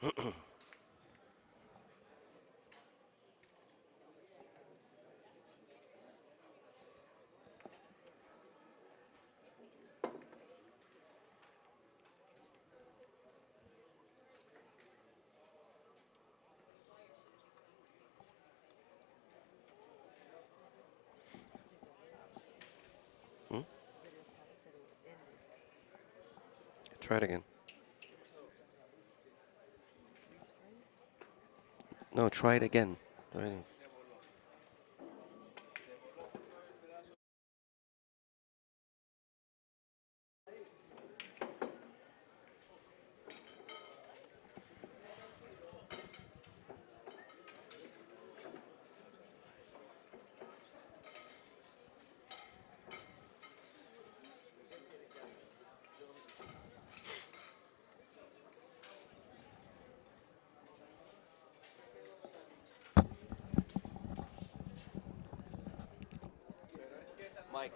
Hmm? Try it again. No, try it again. Try it. Mike.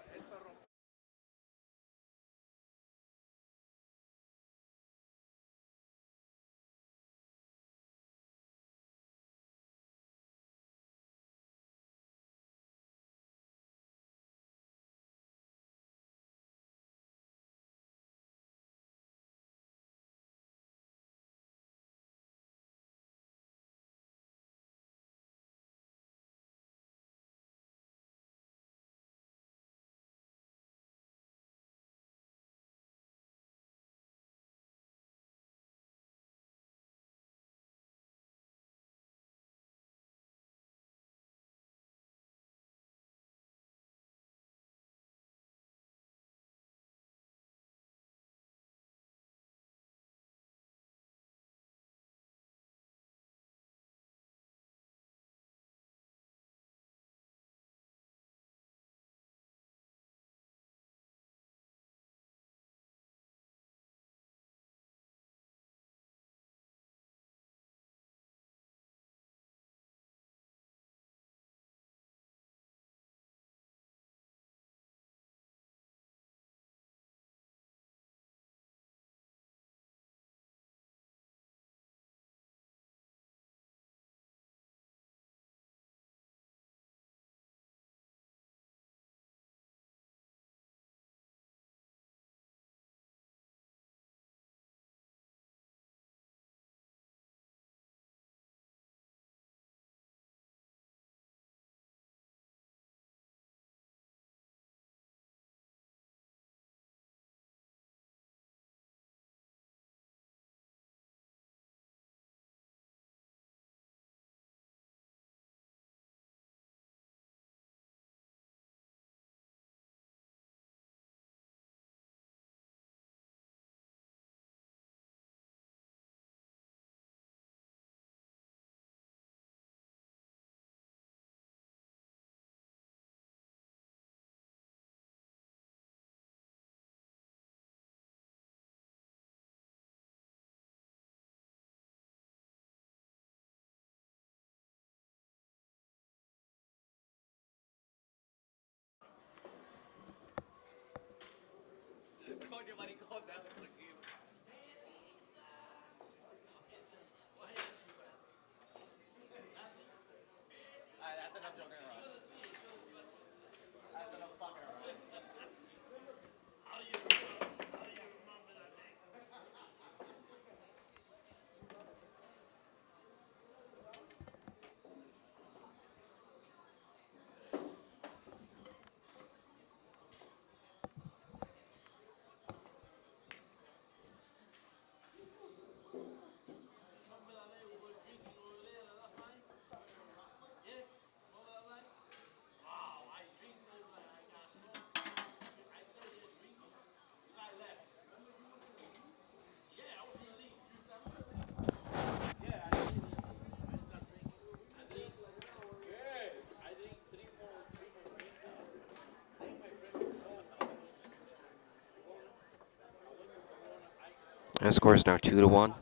The score is now 2-1,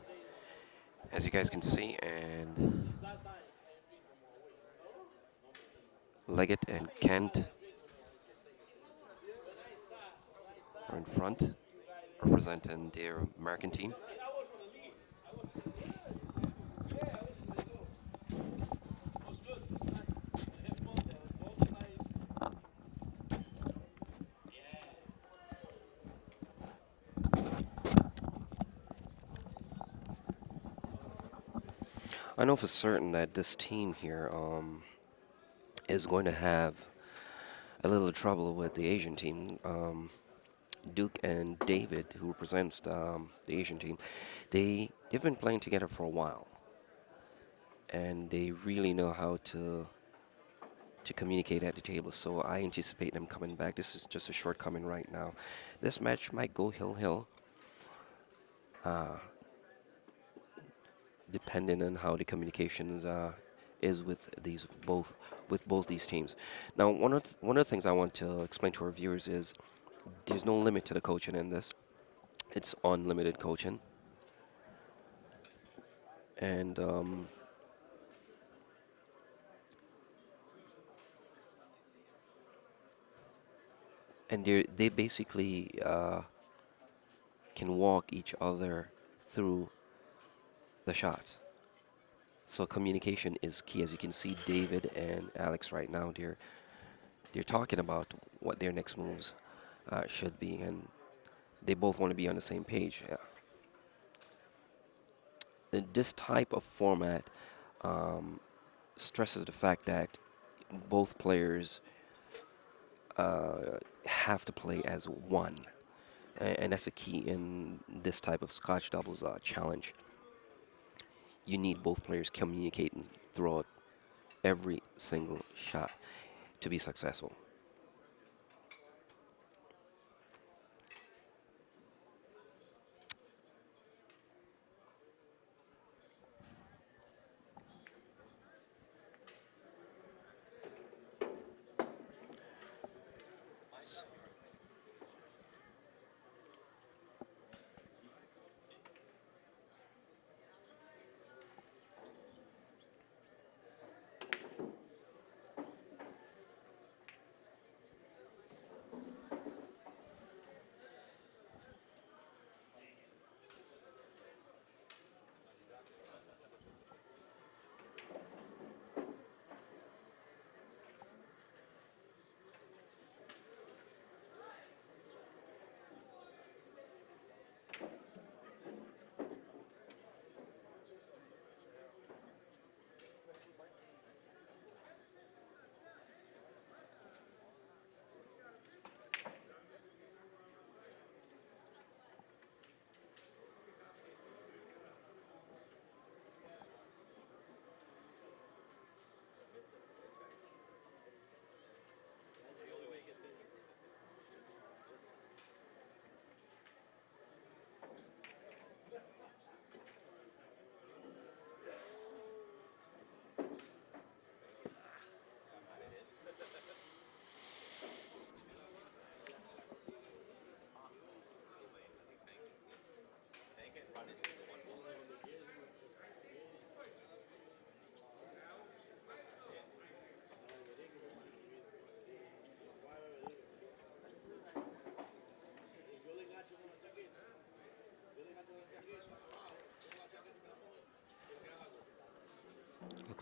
as you guys can see, and Leggett and Kent are in front, representing their American team. I know for certain that this team here is going to have a little trouble with the Asian team. Duke and David, who represents the Asian team, they've been playing together for a while, and they really know how to communicate at the table. So I anticipate them coming back. This is just a shortcoming right now. This match might go hill, uh, depending on how the communications is with both these teams. Now, one of the things I want to explain to our viewers is there's no limit to the coaching in this. It's unlimited coaching, and they basically can walk each other through the shots. So communication is key. As you can see, David and Alex right now, they're talking about what their next moves should be, and they both want to be on the same page. This type of format um, stresses the fact that both players have to play as one, and that's a key in this type of Scotch doubles challenge. You need both players communicating throughout every single shot to be successful.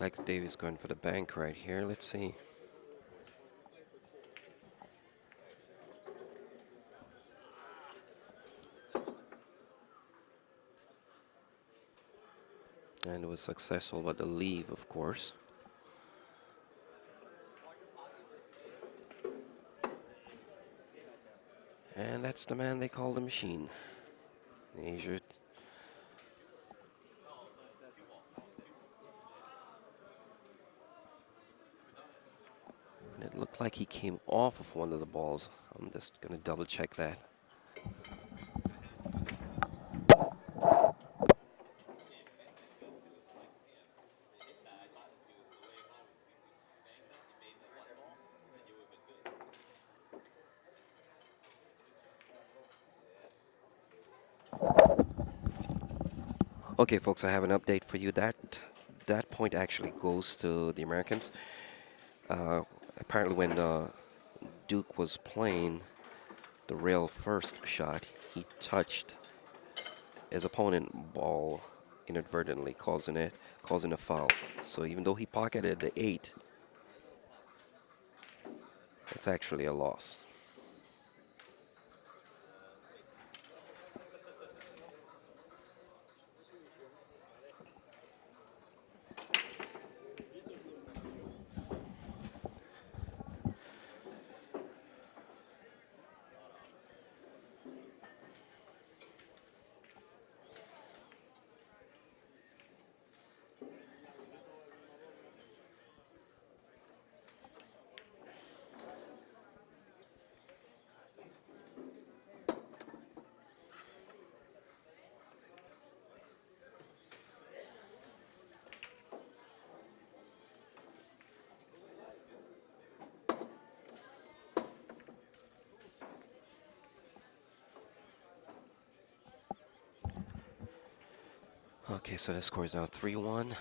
Look like David's going for the bank right here. Let's see. And it was successful, but the leave, of course. And that's the man they call the machine. Asia. And it looked like he came off of one of the balls. I'm just going to double check that. Okay, folks, I have an update for you. That point actually goes to the Americans. Uh, Apparently, when Duke was playing the rail first shot, he touched his opponent ball inadvertently, causing a foul. So even though he pocketed the 8, it's actually a loss. Okay, so the score is now 3-1.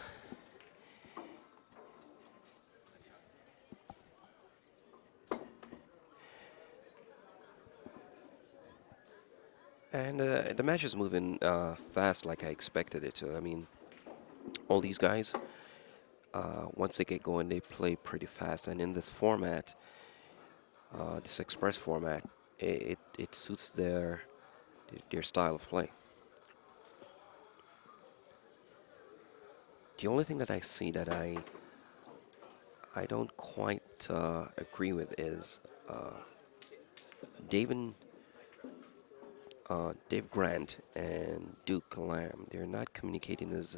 And the match is moving fast like I expected it to. I mean, all these guys, once they get going, they play pretty fast. And in this format, this express format, it suits their style of play. The only thing that I see that I don't quite agree with is uh, David Dave Grant and Duke Lamb. They're not communicating as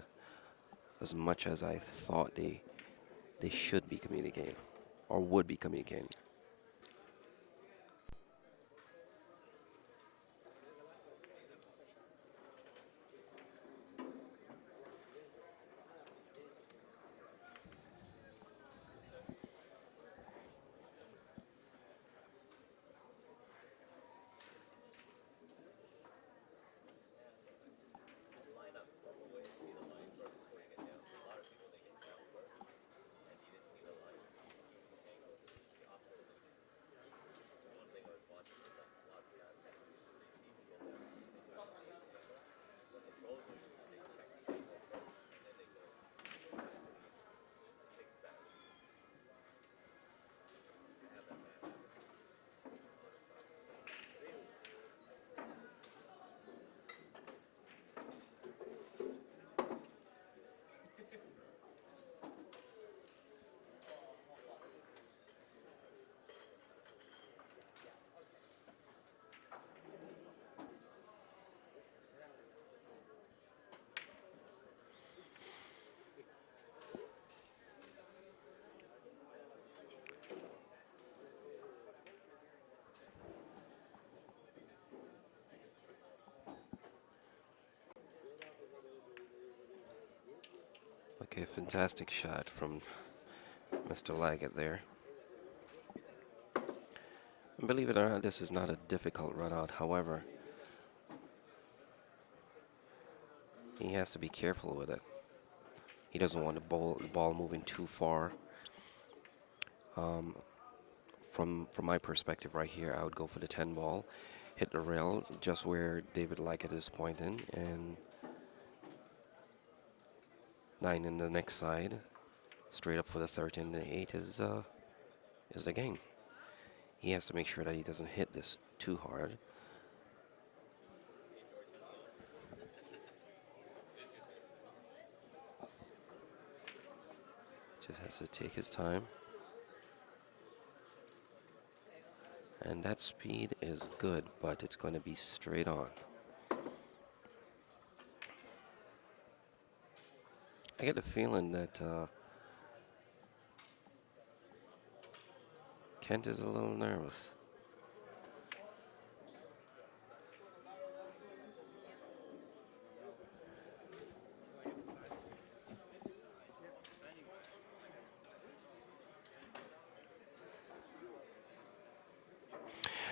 much as I thought they should be communicating or would be communicating. Okay, fantastic shot from Mr. Leggat there. And believe it or not, this is not a difficult run out. However, he has to be careful with it. He doesn't want the ball moving too far. Um, from my perspective right here, I would go for the 10 ball, hit the rail just where David Leggat is pointing, and 9 in the next side, straight up for the 13. The 8 is the game. He has to make sure that he doesn't hit this too hard. Just has to take his time. And that speed is good, but it's going to be straight on. I get the feeling that Kent is a little nervous.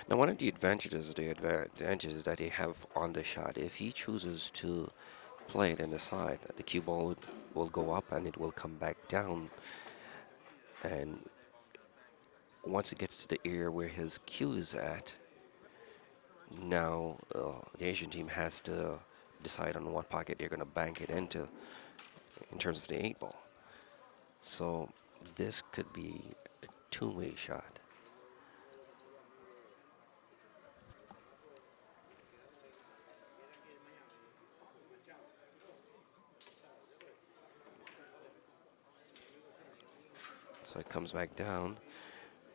Now, one of the advantages that they have on the shot, if he chooses to play it in the side, the cue ball will go up and it will come back down. And once it gets to the area where his cue is at, now the Asian team has to decide on what pocket they're going to bank it into in terms of the 8 ball. So this could be a two-way shot. So it comes back down.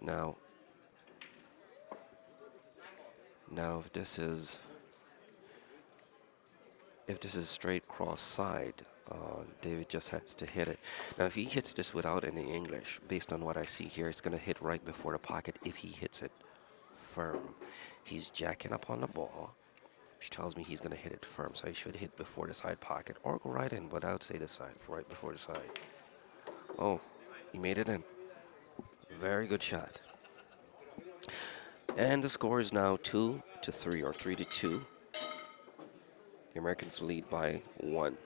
Now, now if this is straight cross side, David just has to hit it. Now, if he hits this without any English, based on what I see here, it's going to hit right before the pocket if he hits it firm. He's jacking up on the ball. She tells me he's going to hit it firm, so he should hit before the side pocket or go right in, but I would say the side, right before the side. Oh, he made it in. Very good shot. And the score is now 2-3 or 3-2. The Americans lead by 1.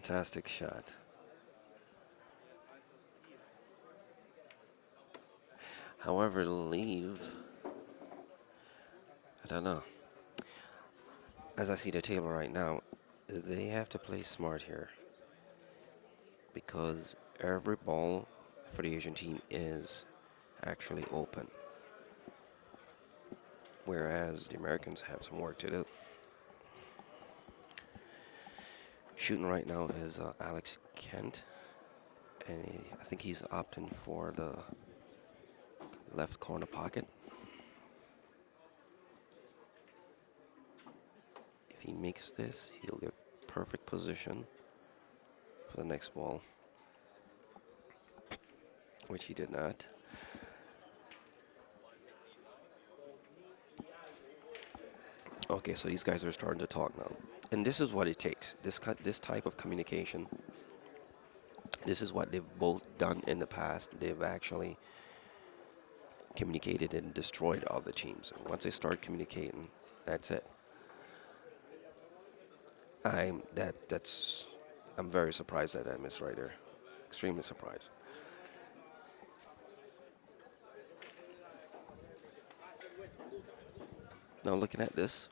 Fantastic shot. However, leave, I don't know. As I see the table right now, they have to play smart here because every ball for the Asian team is actually open, whereas the Americans have some work to do. Shooting right now is Alex Kent, and I think he's opting for the left corner pocket. If he makes this, he'll get perfect position for the next ball, which he did not. Okay, so these guys are starting to talk now. And this is what it takes. This type of communication. This is what they've both done in the past. They've actually communicated and destroyed other teams. And once they start communicating, that's it. That's I'm very surprised at that miss right there. Extremely surprised. Now looking at this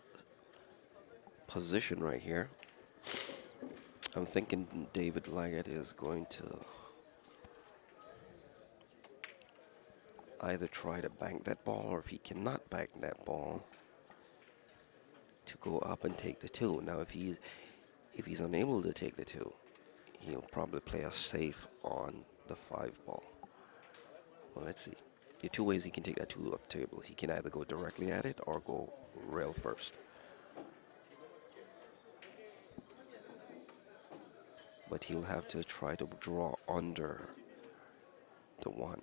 position right here, I'm thinking David Leggat is going to either try to bank that ball, or if he cannot bank that ball, to go up and take the two. Now if he's unable to take the two, he'll probably play a safe on the five ball. Well, let's see. There are two ways he can take that two up table. He can either go directly at it or go rail first. But he'll have to try to draw under the one.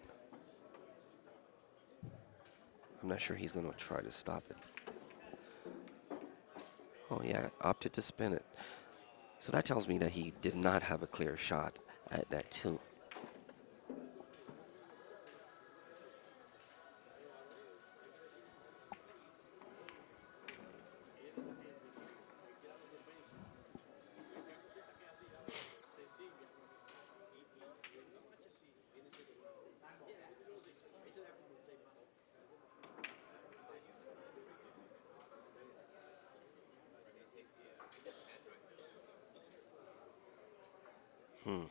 I'm not sure he's going to try to stop it. Oh yeah, opted to spin it. So that tells me that he did not have a clear shot at that two. Hmm.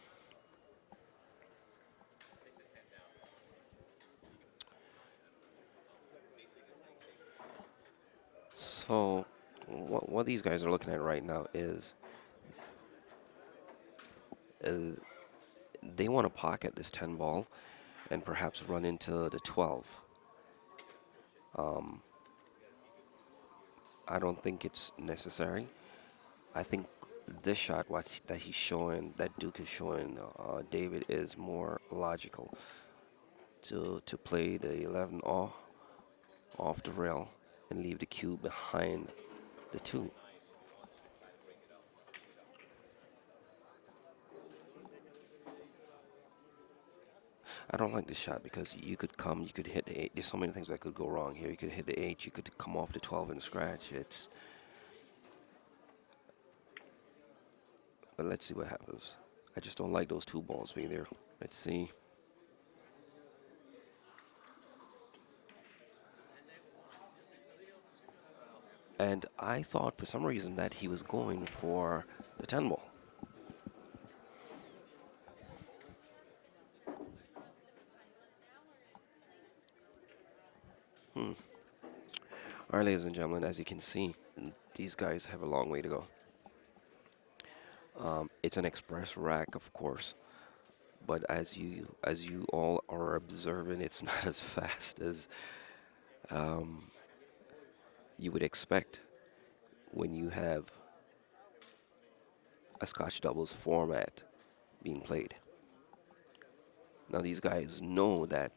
So what these guys are looking at right now is uh, they want to pocket this 10 ball and perhaps run into the 12. Um, I don't think it's necessary. I think this shot that he's showing, that Duke is showing David, is more logical to play the 11 off the rail and leave the cue behind the two. I don't like this shot because you could hit the 8. There's so many things that could go wrong here. You could hit the 8, you could come off the 12 and scratch. But let's see what happens. I just don't like those two balls being there. Let's see. And I thought for some reason that he was going for the 10 ball. Hmm. All right, ladies and gentlemen, as you can see, these guys have a long way to go. It's an express rack, of course, but as you all are observing, it's not as fast as um, you would expect when you have a Scotch doubles format being played. Now these guys know that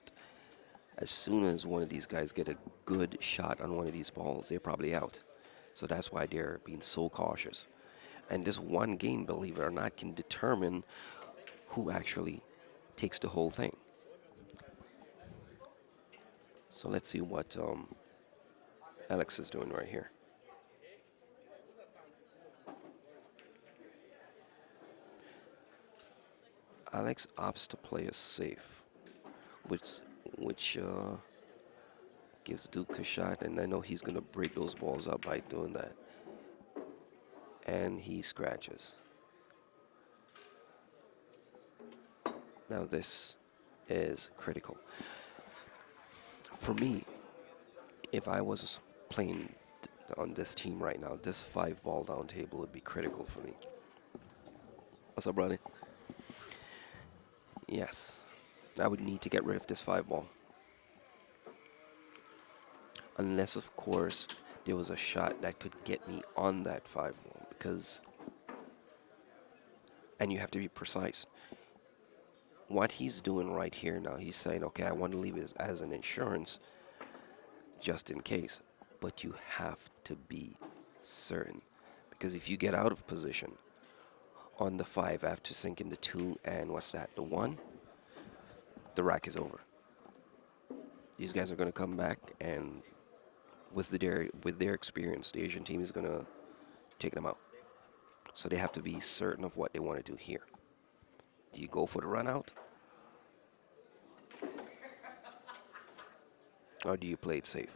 as soon as one of these guys get a good shot on one of these balls, they're probably out. So that's why they're being so cautious. And this one game, believe it or not, can determine who actually takes the whole thing. So let's see what Alex is doing right here. Alex opts to play a safe, which which gives Duke a shot, and I know he's gonna break those balls up by doing that. And he scratches. Now this is critical. For me, if I was playing on this team right now, this five ball down table would be critical for me. What's up, brother? Yes, I would need to get rid of this five ball. Unless, of course, there was a shot that could get me on that five ball. Because, and you have to be precise. What he's doing right here now, he's saying, okay, I want to leave it as an insurance just in case. But you have to be certain. Because if you get out of position on the five after sinking the two and what's that, the one, the rack is over. These guys are going to come back, and with their experience, the Asian team is going to take them out. So they have to be certain of what they want to do here. Do you go for the run out, or do you play it safe?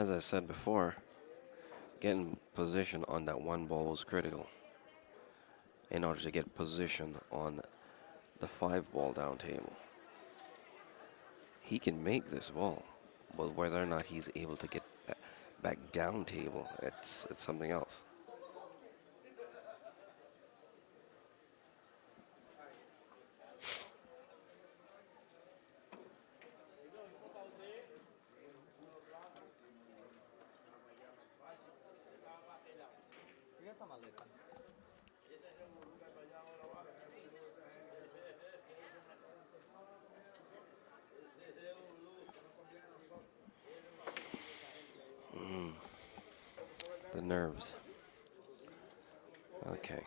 As I said before, getting position on that one ball was critical in order to get position on the five ball down table. He can make this ball, but whether or not he's able to get back down table, it's something else. Mm, the nerves. Okay,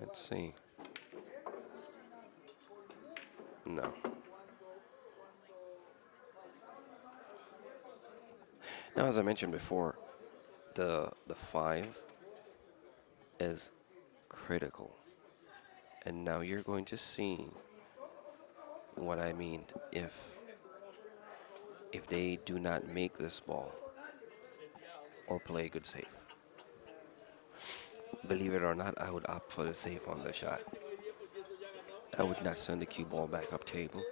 let's see. No. Now, as I mentioned before, the five is critical, and now you're going to see what I mean if they do not make this ball or play a good save. Believe it or not, I would opt for the save on the shot. I would not send the cue ball back up table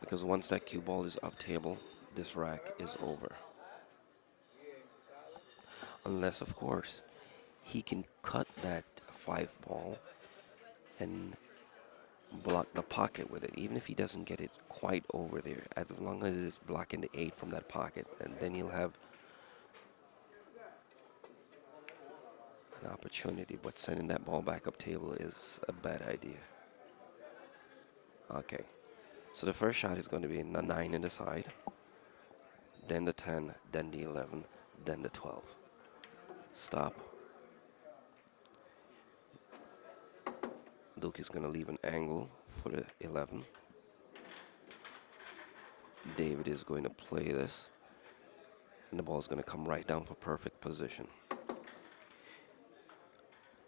because once that cue ball is up table, this rack is over. Unless, of course, he can cut that five ball and block the pocket with it, even if he doesn't get it quite over there, as long as it's blocking the eight from that pocket, and then he'll have an opportunity. But sending that ball back up table is a bad idea. Okay, so the first shot is going to be the 9 in the side, then the 10, then the 11, then the 12. Stop. Duke is going to leave an angle for the 11. David is going to play this, and the ball is going to come right down for perfect position.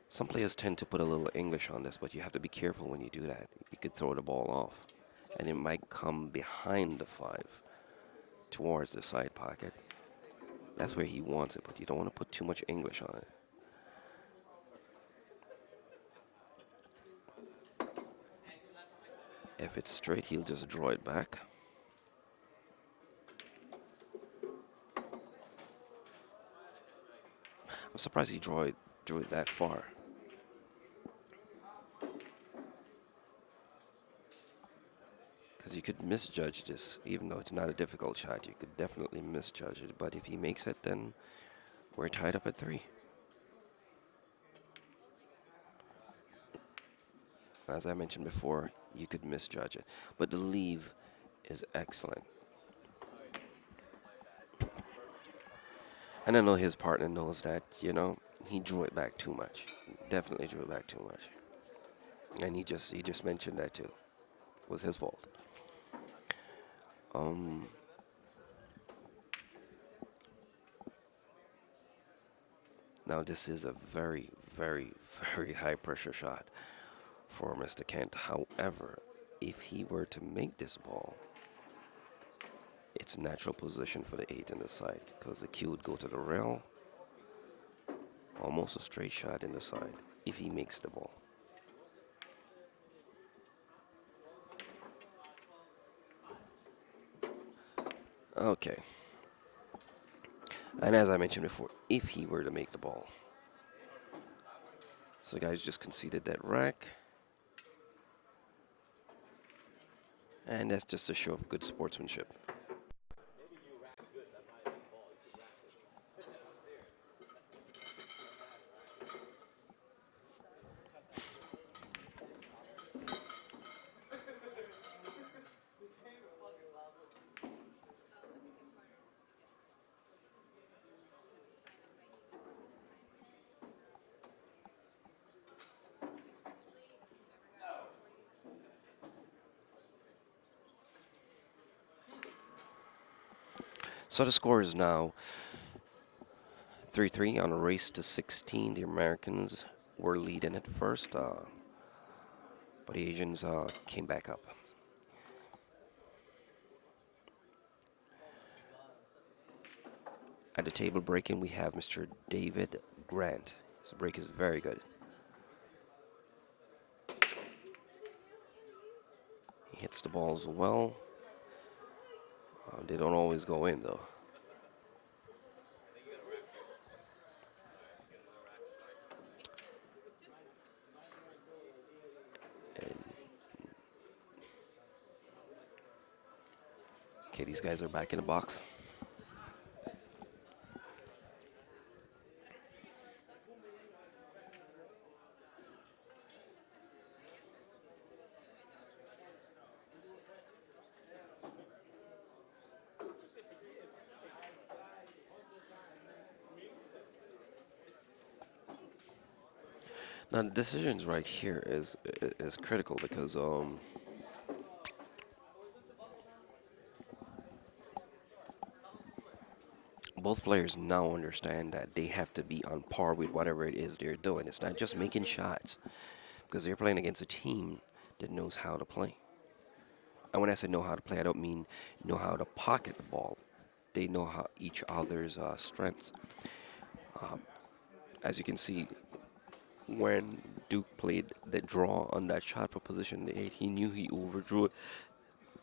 Some players tend to put a little English on this, but you have to be careful when you do that. You could throw the ball off, and it might come behind the 5 towards the side pocket. That's where he wants it, but you don't want to put too much English on it. If it's straight, he'll just draw it back. I'm surprised he drew it that far. Because you could misjudge this, even though it's not a difficult shot. You could definitely misjudge it, but if he makes it, then we're tied up at 3. As I mentioned before, you could misjudge it, but the leave is excellent. And I know his partner knows that, he drew it back too much. Definitely drew it back too much. And he just mentioned that too. It was his fault. Um, Now this is a very, very, very high pressure shot for Mr. Kent. However, if he were to make this ball, it's natural position for the 8 in the side because the cue would go to the rail. Almost a straight shot in the side if he makes the ball. Okay. And as I mentioned before, if he were to make the ball. So the guys just conceded that rack. And that's just a show of good sportsmanship. So the score is now 3-3 on a race to 16. The Americans were leading at first, but the Asians came back up. At the table breaking, we have Mr. David Grant. His break is very good. He hits the balls well. They don't always go in, though. And okay, these guys are back in the box. Now the decisions right here is critical because both players now understand that they have to be on par with whatever it is they're doing. It's not just making shots because they're playing against a team that knows how to play. And when I say know how to play, I don't mean know how to pocket the ball. They know how each other's strengths. Um, as you can see, when Duke played the draw on that shot for position 8, he knew he overdrew it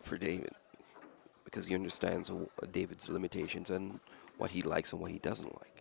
for David because he understands David's limitations and what he likes and what he doesn't like.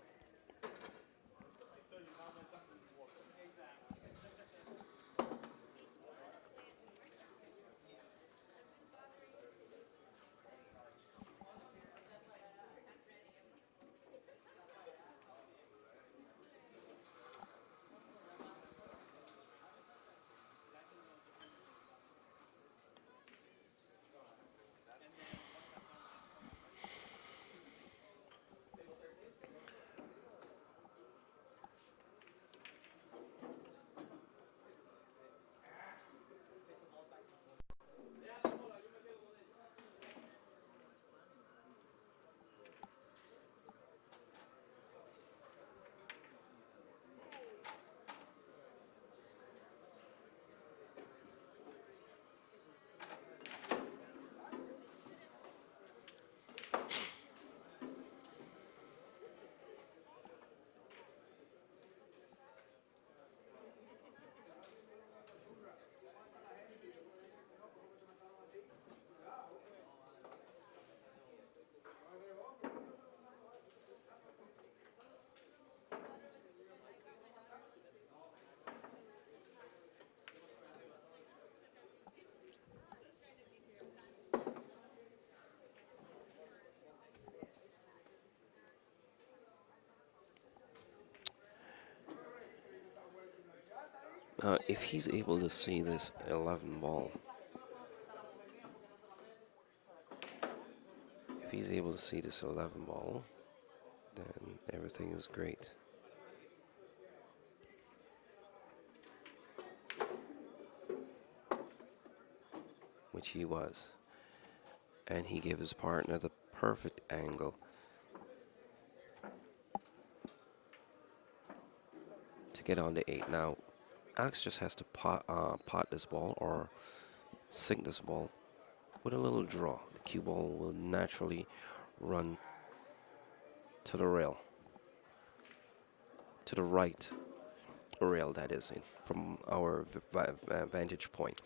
If he's able to see this 11 ball, if he's able to see this 11 ball, then everything is great. Which he was. And he gave his partner the perfect angle to get on the 8. Now, Alex just has to pot this ball or sink this ball with a little draw. The cue ball will naturally run to the rail, to the right rail, that is, from our vantage point,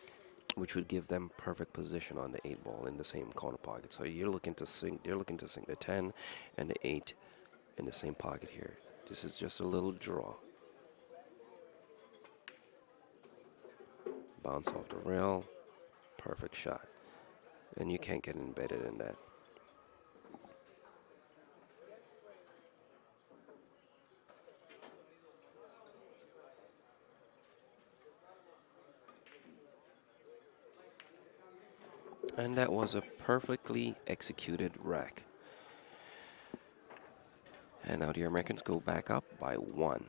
which would give them perfect position on the 8 ball in the same corner pocket. So they're looking to sink the 10 and the 8 in the same pocket here. This is just a little draw. Bounce off the rail, perfect shot. And you can't get embedded in that. And that was a perfectly executed rack. And now the Americans go back up by 1.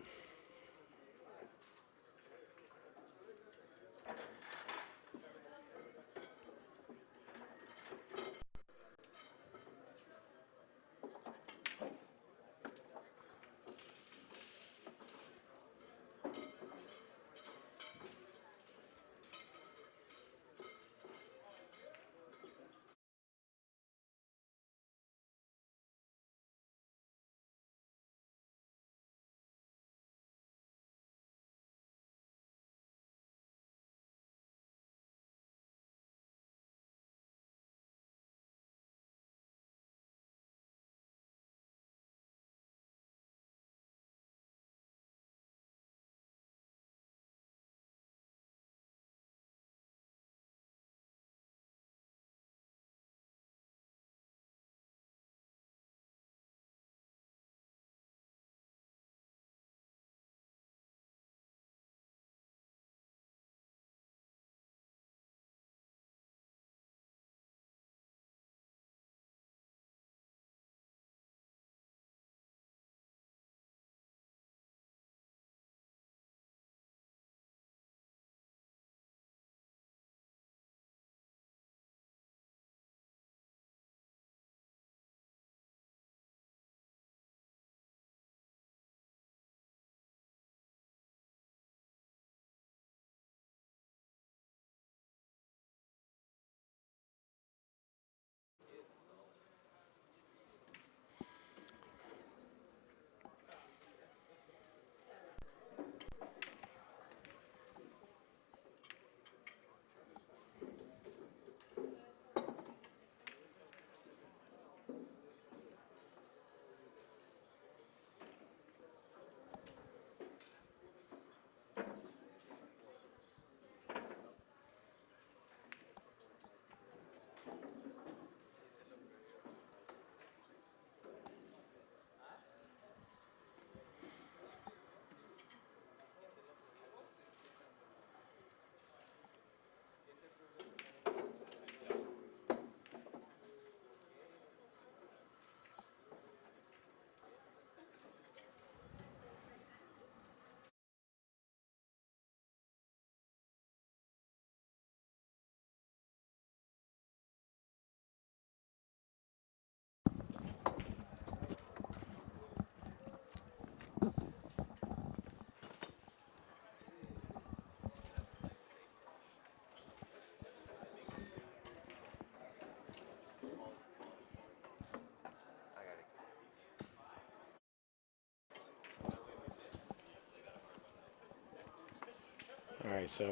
All right, so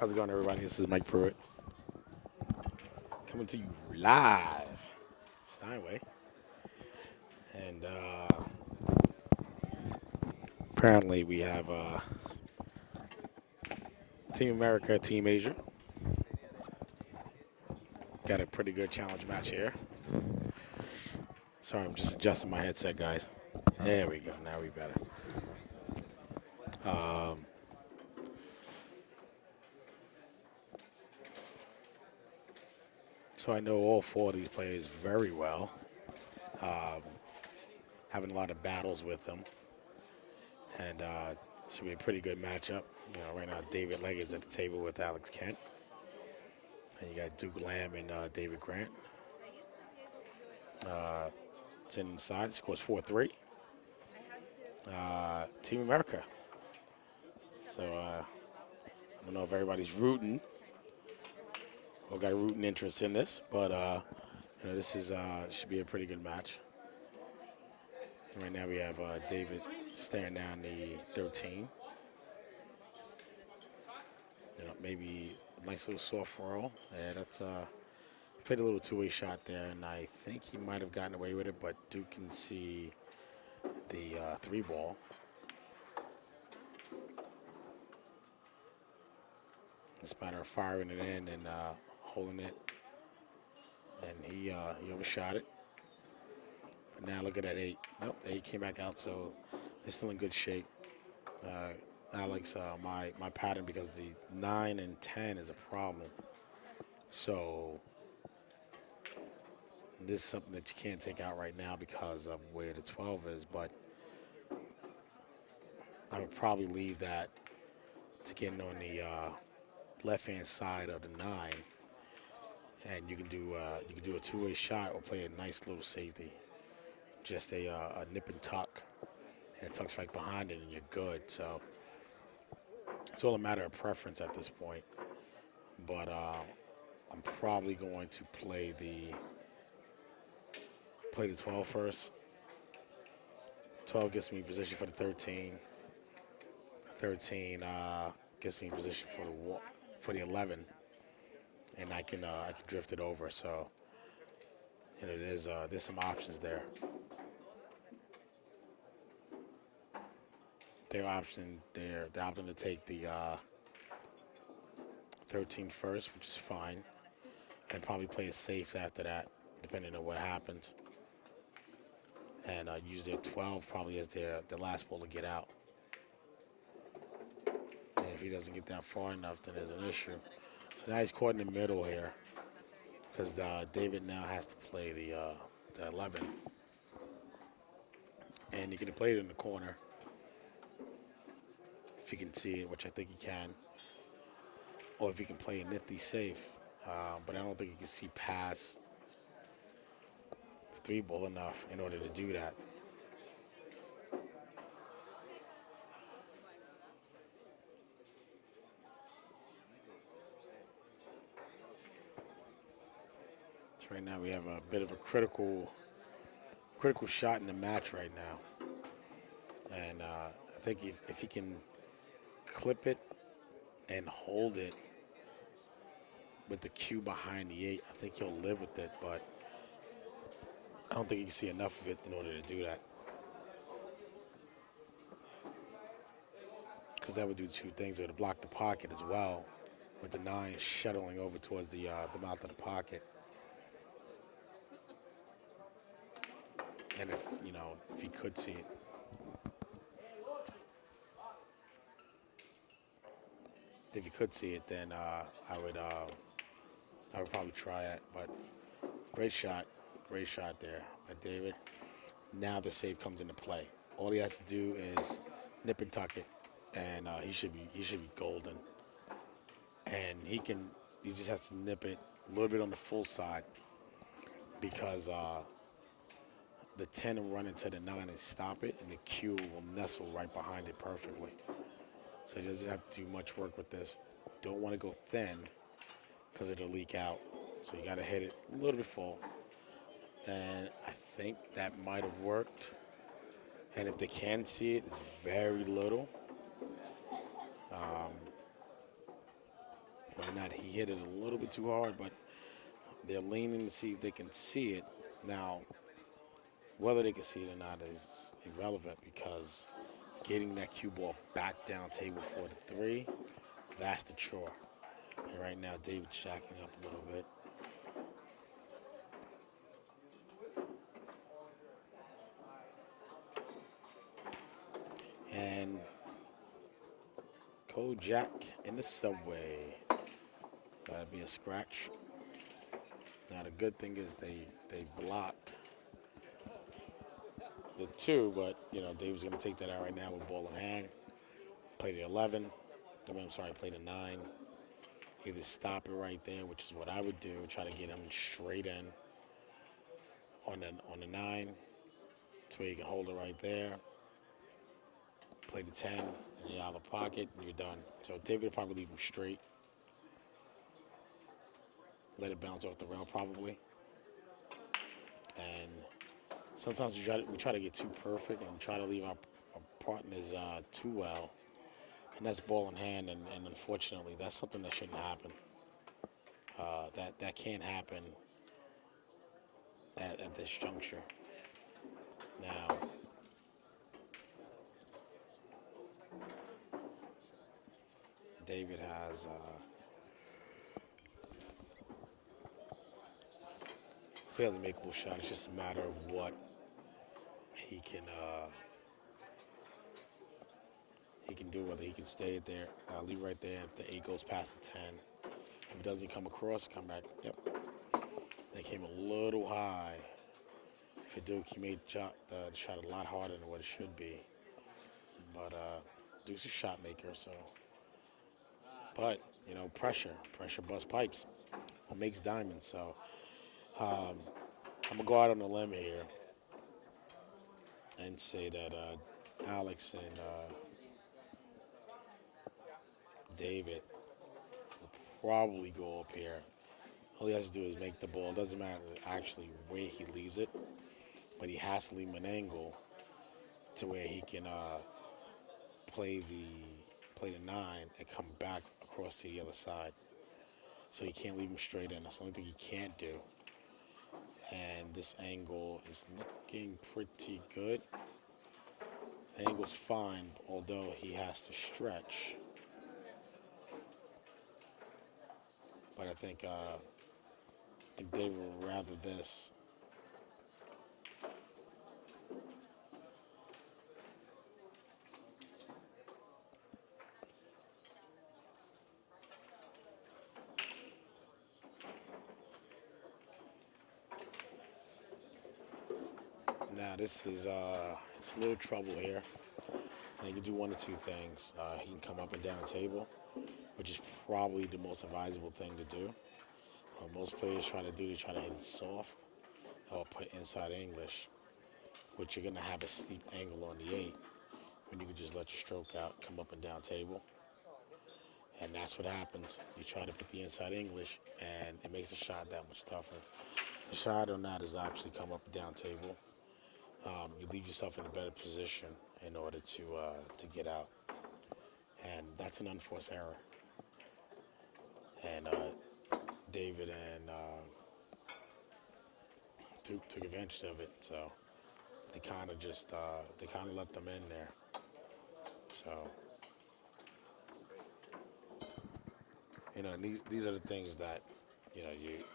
how's it going, everybody? This is Mike Pruitt coming to you live Steinway, and apparently we have Team America, Team Asia. Got a pretty good challenge match here. Sorry, I'm just adjusting my headset, guys. There we go. Now we better. Um, so I know all four of these players very well, um, having a lot of battles with them, and should be a pretty good matchup. You know, right now David Leggat's at the table with Alex Kent, and you got Duke Lamb and David Grant. It's inside, scores 4-3. Team America. So I don't know if everybody's rooting or got a rooting interest in this, but you know, this is should be a pretty good match. Right now we have David staring down the 13. You know, maybe a nice little soft roll. Yeah, that's played a little two-way shot there, and I think he might have gotten away with it, but Duke can see the three ball. It's a matter of firing it in and holding it, and he overshot it. But now look at that 8. Nope, the 8 came back out, so they're still in good shape. Alex, my pattern, because the 9 and 10 is a problem. So this is something that you can't take out right now because of where the 12 is, but I would probably leave that to getting on the left-hand side of the 9, and you can do a two-way shot or play a nice little safety, just a nip and tuck, and it tucks right behind it, and you're good. So it's all a matter of preference at this point. But I'm probably going to play the 12 first. 12 gets me position for the 13. 13 gets me position for the 11, and I can drift it over. So, and there's some options there. They're opting to take the 13 first, which is fine, and probably play it safe after that, depending on what happens. And use their 12 probably as their last ball to get out. And if he doesn't get that far enough, then there's an issue. So now he's caught in the middle here, because David now has to play the 11. And he can play it in the corner if he can see it, which I think he can. Or if he can play a nifty safe. But I don't think he can see past the three ball enough in order to do that. So right now we have a bit of a critical shot in the match right now. And I think if he can clip it and hold it with the cue behind the 8, I think he'll live with it, but I don't think he can see enough of it in order to do that. Because that would do two things. It would block the pocket as well, with the 9 shuttling over towards the mouth of the pocket. And if he could see it. If he could see it, then I would probably try it. But great shot there by David. Now the save comes into play. All he has to do is nip and tuck it, and he should be golden. And he just has to nip it a little bit on the full side, because the 10 will run into the 9 and stop it, and the Q will nestle right behind it perfectly. So he doesn't have to do much work with this. Don't want to go thin because it'll leak out. So you got to hit it a little bit full. And I think that might have worked. And if they can see it, it's very little. Whether or not he hit it a little bit too hard, but they're leaning to see if they can see it. Now, whether they can see it or not is irrelevant, because getting that cue ball back down table for the 3, that's the chore. And right now, David's shacking up a little bit. And Kojak in the subway. That'd be a scratch. Now the good thing is they blocked the two, but Dave's gonna take that out right now with ball in hand. Play the 11. I'm sorry, play the 9. Either stop it right there, which is what I would do. Try to get him straight in on the 9, so you can hold it right there. Play the 10, and you're out of the pocket, and you're done. So David would probably leave him straight. Let it bounce off the rail probably. And sometimes we try to get too perfect and try to leave our partners too well. And that's ball in hand, and unfortunately, that's something that shouldn't happen. That can't happen at this juncture. Now, David has a fairly makeable shot. It's just a matter of what he can do, whether he can stay there, leave right there. If the 8 goes past the 10, if it doesn't come across, come back. Yep, they came a little high. For Duke, he made the shot a lot harder than what it should be. But Duke's a shot maker, so. But pressure busts pipes. What makes diamonds? So I'm gonna go out on a limb here and say that Alex and David will probably go up here. All he has to do is make the ball. It doesn't matter actually where he leaves it, but he has to leave him an angle to where he can play the 9 and come back across to the other side. So he can't leave him straight in. That's the only thing he can't do. And this angle is looking pretty good. The angle's fine, although he has to stretch. But I think David would rather this. Now this is it's a little trouble here. And he can do one or two things. He can come up and down the table, which is probably the most advisable thing to do. Most players try to do, they try to hit it soft or put inside English, which you're going to have a steep angle on the 8 when you can just let your stroke out, come up and down table. And that's what happens. You try to put the inside English, and it makes the shot that much tougher. The shot on that is actually come up and down table. You leave yourself in a better position in order to get out. And that's an unforced error. And David and Duke took advantage of it, so they kind of just they kind of let them in there. So these are the things that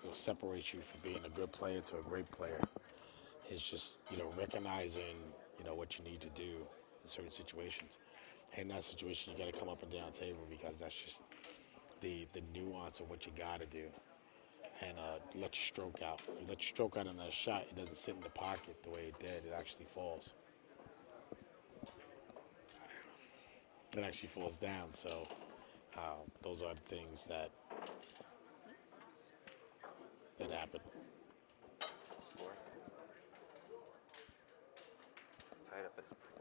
will separate you from being a good player to a great player. It's just recognizing what you need to do in certain situations. And in that situation, you got to come up and down table because that's just the nuance of what you got to do. And let your stroke out. You let your stroke out on that shot, it doesn't sit in the pocket the way it did. It actually falls. It actually falls down. So those are the things that happen. Score tied up as 4.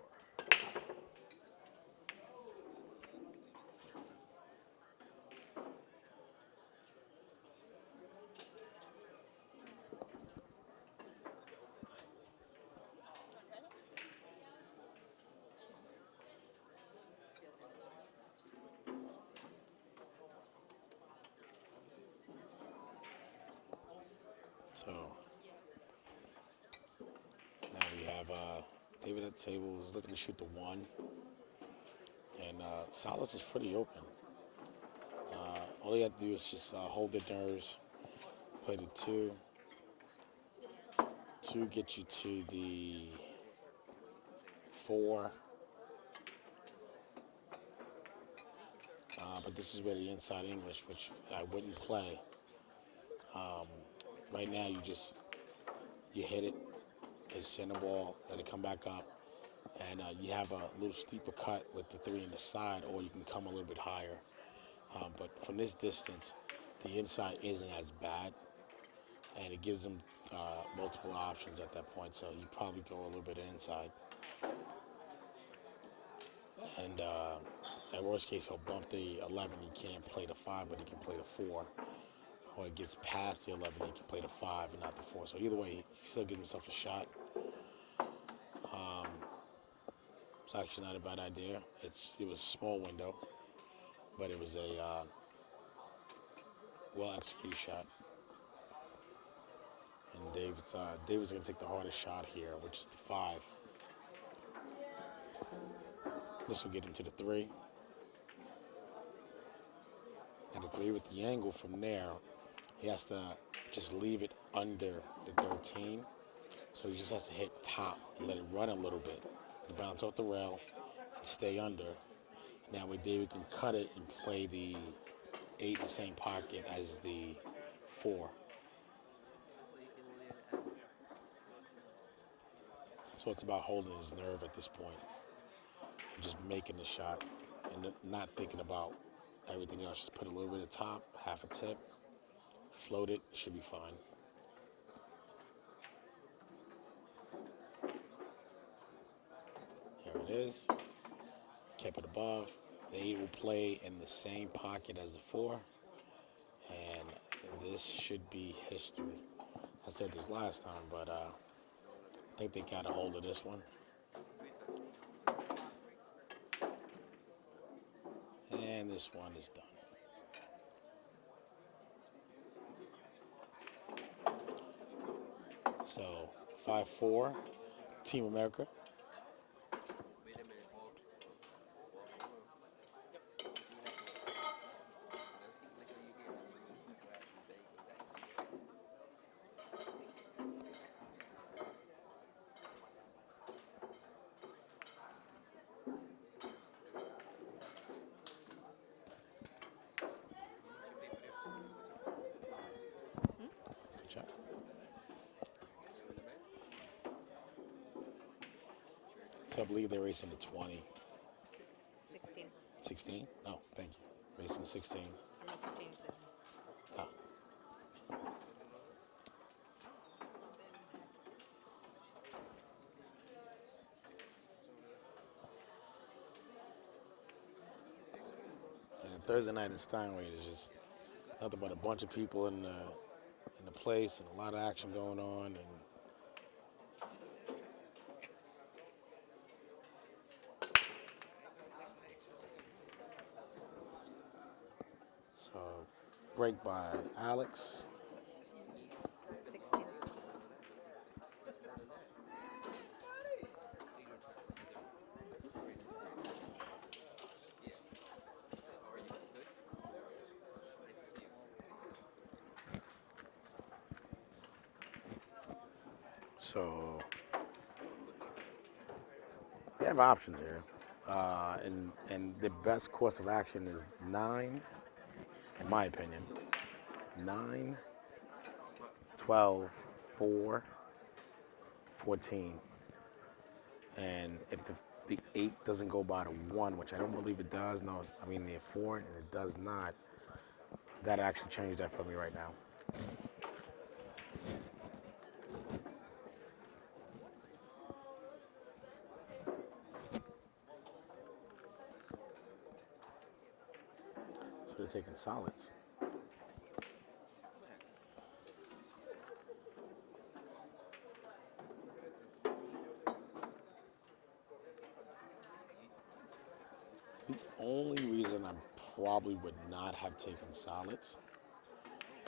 So now we have David at the table is looking to shoot the 1. And Salas is pretty open. All you have to do is just hold the nerves, play the 2. 2 gets you to the 4. but this is where the inside English, which I wouldn't play. Right now, you hit it, it's center ball, let it come back up, and you have a little steeper cut with the three in the side, or you can come a little bit higher. But from this distance, the inside isn't as bad, and it gives them multiple options at that point. So you probably go a little bit inside, and at worst case, he'll bump the 11. He can't play the 5, but he can play the 4. Or it gets past the 11, he can play the 5 and not the 4. So either way, he still gives himself a shot. It's actually not a bad idea. It was a small window, but it was a well executed shot. And David's going to take the hardest shot here, which is the 5. This will get him to the 3. And the 3 with the angle from there, he has to just leave it under the 13. So he just has to hit top and let it run a little bit. Bounce off the rail and stay under. That way David can cut it and play the 8 in the same pocket as the 4. So it's about holding his nerve at this point. And just making the shot and not thinking about everything else. Just put a little bit of top, half a tip, float it, should be fine. Here it is. Kept it above. The 8 will play in the same pocket as the 4. And this should be history. I said this last time, but I think they got a hold of this one. And this one is done. So 5-4, Team America. Good job. So I believe they're racing to 20. 16. 16? No, thank you. Racing to 16. I must have changed it. Oh. And Thursday night in Steinway is just nothing but a bunch of people in the place and a lot of action going on. And so break by Alex. 16. So they have options here. And the best course of action is 9, in my opinion. 9, 12, 4, 14. And if the 8 doesn't go by the 1, which I don't believe it does, no, I mean the 4, and it does not, that actually changed that for me right now. So they're taking solids. The only reason I probably would not have taken solids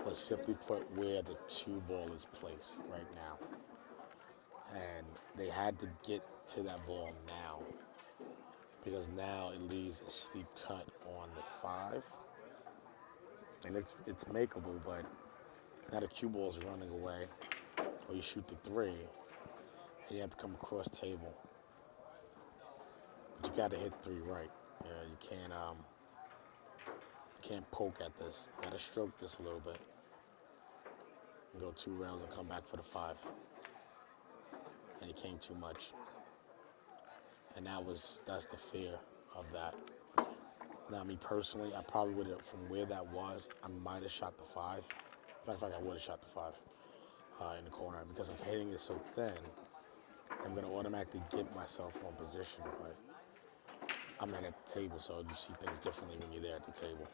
was simply put where the 2 ball is placed right now. And they had to get to that ball now because now it leaves a steep cut on the 5. And it's makeable, but now the cue ball's running away, or you shoot the 3, and you have to come across table. But you got to hit the 3 right. You can't can't poke at this. You gotta stroke this a little bit. And go 2 rails and come back for the 5. And he came too much. And that's the fear of that. Now, me personally, I probably would have, from where that was, I might have shot the 5. Matter of fact, I would have shot the 5 in the corner because I'm hitting it so thin. I'm going to automatically get myself on position, but I'm not at the table, so you see things differently when you're there at the table.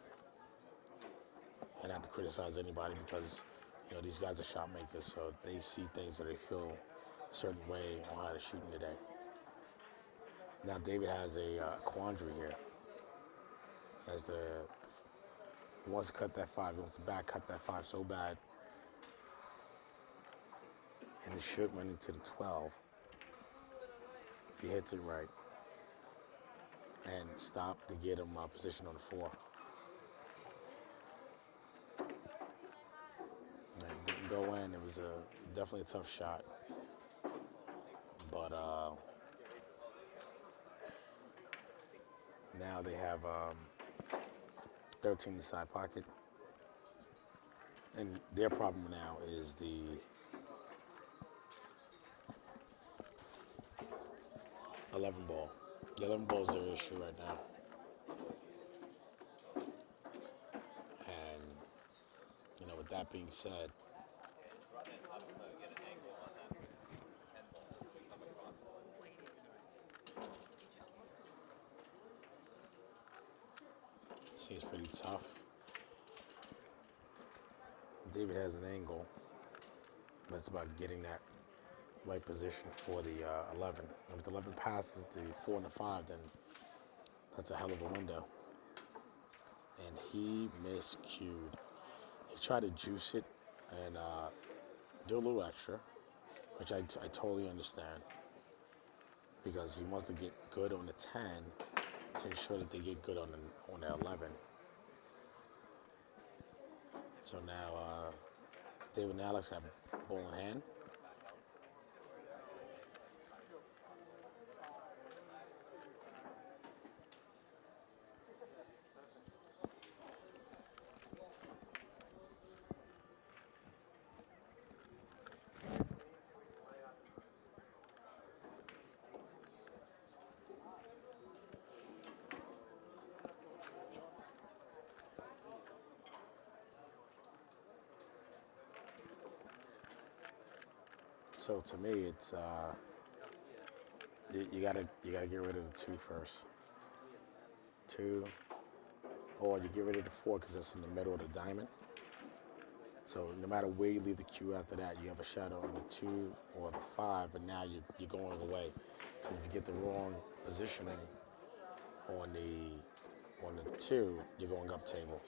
And not to criticize anybody because, these guys are shot makers, so they see things that they feel a certain way on how to shoot in today. Now, David has a quandary here. He wants to cut that 5. He wants to back cut that 5 so bad. And it should run into the 12 if he hits it right. And stop to get him positioned on the 4. And it didn't go in. It was definitely a tough shot. But now they have 13 in the side pocket. And their problem now is the 11 ball. The 11 ball is their issue right now. And, with that being said, seems pretty tough. David has an angle, but it's about getting that right position for the 11. If the 11 passes the 4 and the 5, then that's a hell of a window. And he miscued. He tried to juice it and do a little extra, which I totally understand, because he wants to get good on the 10 to ensure that they get good on the 11. So now David and Alex have ball in hand. So to me, it's you gotta get rid of the 2 first. 2, or you get rid of the 4 because that's in the middle of the diamond. So no matter where you leave the cue after that, you have a shadow on the 2 or the 5, but now you're going away. Because if you get the wrong positioning on the 2, you're going up table.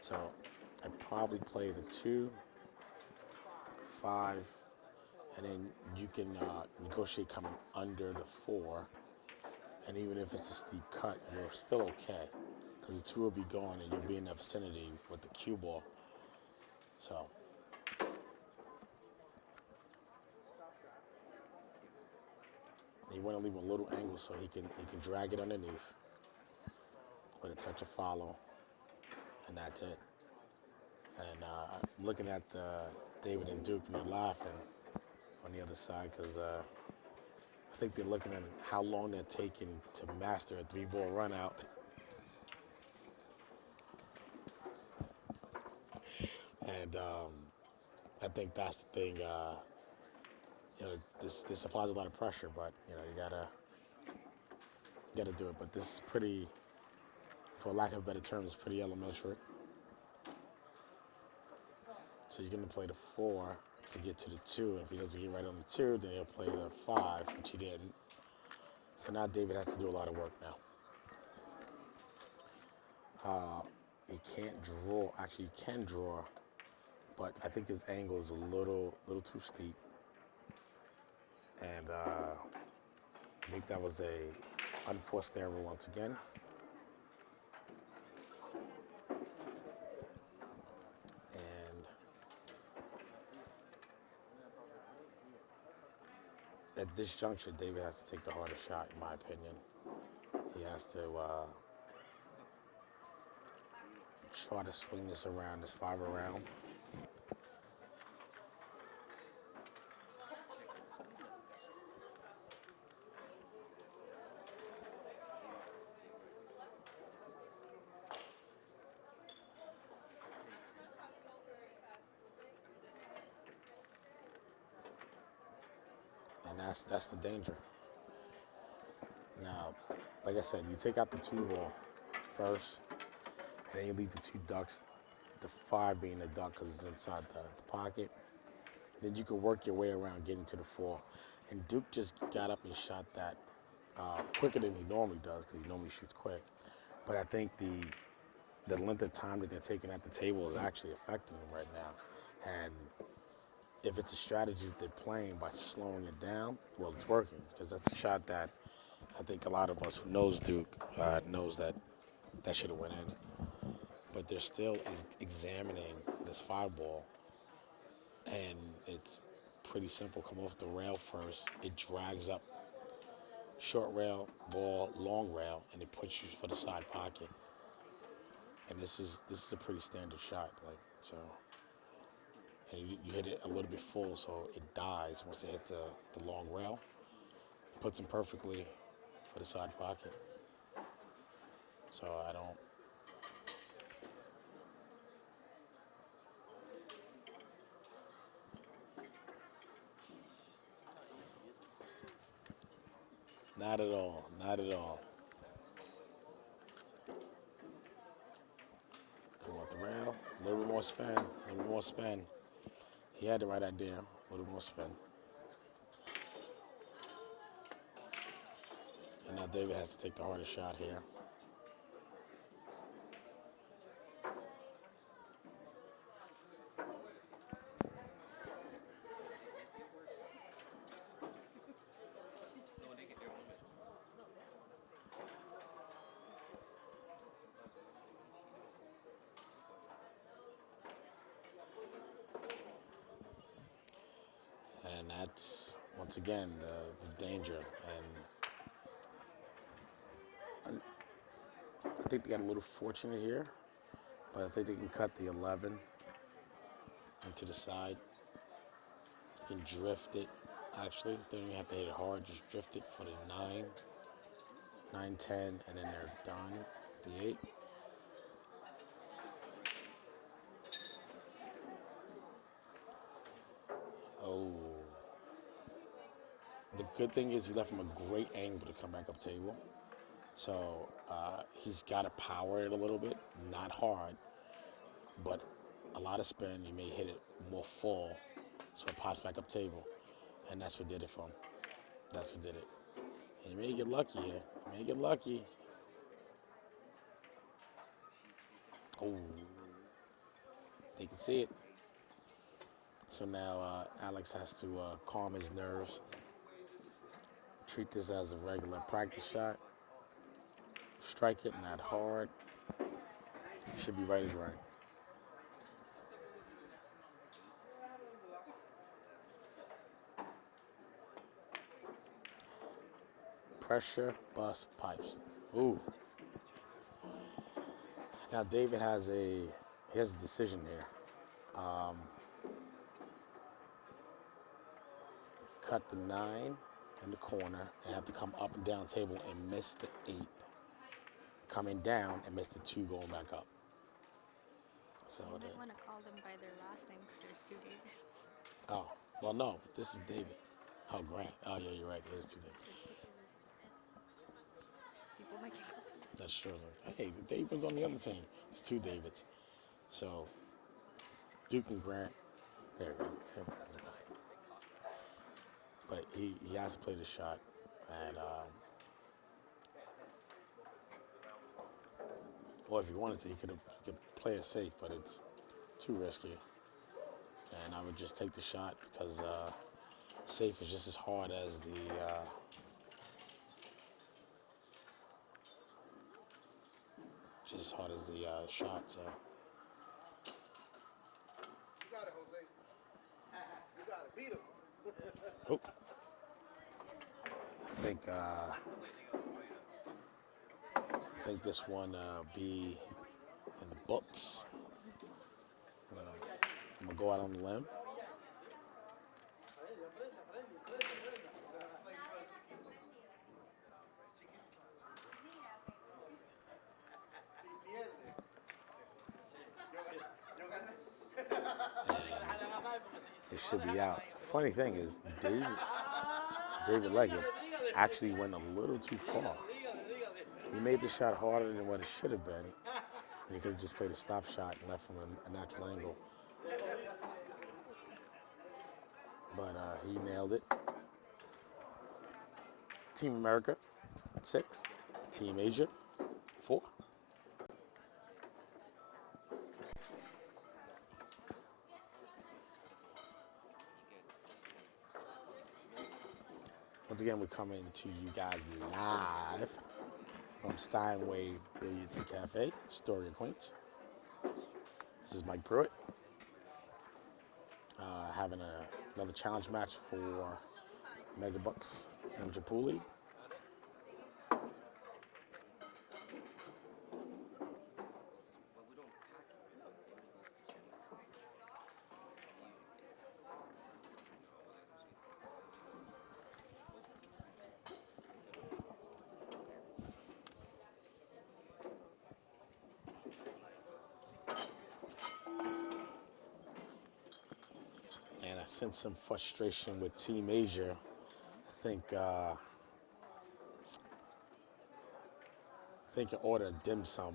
So I'd probably play the 2, 5, and then you can negotiate coming under the 4. And even if it's a steep cut, you're still okay. Because the 2 will be gone and you'll be in that vicinity with the cue ball. So you want to leave him a little angle so he can drag it underneath with a touch of follow, and that's it. And I'm looking at David and Duke, and they're laughing on the other side because I think they're looking at how long they're taking to master a 3-ball run out. And I think that's the thing. This applies a lot of pressure, but you gotta do it. But this is pretty, for lack of a better term, it's pretty elementary. So he's gonna play the 4 to get to the 2. If he doesn't get right on the 2, then he'll play the 5, which he didn't. So now David has to do a lot of work now. He can't draw. Actually, he can draw, but I think his angle is a little too steep. And I think that was a unforced error once again. And at this juncture, David has to take the harder shot, in my opinion. He has to try to swing this around, this 5 around. And that's the danger. Now, like I said, you take out the 2 ball first, and then you leave the 2 ducks, the 5 being the duck because it's inside the pocket. Then you can work your way around getting to the 4. And Duke just got up and shot that quicker than he normally does because he normally shoots quick. But I think the length of time that they're taking at the table is actually affecting them right now. And if it's a strategy that they're playing by slowing it down, well, it's working because that's a shot that I think a lot of us who knows Duke knows that that should have went in. But they're still examining this 5 ball, and it's pretty simple. Come off the rail first. It drags up short rail, ball, long rail, and it puts you for the side pocket. And this is a pretty standard shot, like so. And you hit it a little bit full, so it dies once it hits the long rail. Puts him perfectly for the side pocket. So I don't. Not at all. Not at all. Come off the rail. A little bit more spin. A little bit more spin. He had the right idea. A little more spin. And now David has to take the hardest shot here. And that's, once again, the danger. And I think they got a little fortunate here, but I think they can cut the 11 into the side. You can drift it, actually. They don't even have to hit it hard. Just drift it for the 9, 9, 10, and then they're done. The 8. Oh. The good thing is he left him a great angle to come back up table. So he's got to power it a little bit, not hard, but a lot of spin. You may hit it more full, so it pops back up table. And that's what did it for him. That's what did it. And you may get lucky here. You may get lucky. Oh, they can see it. So now Alex has to calm his nerves. Treat this as a regular practice shot. Strike it, not hard. Should be right as right. Pressure, bust, pipes. Ooh. Now David has a decision here. Cut the 9 in the corner and have to come up and down table and miss the 8. Coming down and miss the 2 going back up. So You might want to call them by their last name because there's 2 Davids. oh, well no, but this is David. Oh, Grant. Oh yeah, you're right. There's 2 David. People might get confused. That's true. Hey, the David's on the other team. It's 2 Davids. So Duke and Grant. There we go. But he has to play the shot, and well, if he wanted to, he could play it safe, but it's too risky. And I would just take the shot because safe is just as hard as the shot. So. You got it, Jose. You got it. Beat him. Oh. I think this one be in the Megabucks. I'm gonna go out on the limb. It should be out. Funny thing is, David Leggat actually went a little too far. He made the shot harder than what it should have been, and he could have just played a stop shot and left from a natural angle. But he nailed it. Team America, 6. Team Asia, 4. Once again, we're coming to you guys live from Steinway Billiards and Cafe, Astoria, Queens. This is Mike Pruitt, having another challenge match for Megabucks Amateur Pool League. And I sense some frustration with Team Asia. I think an order of dim sum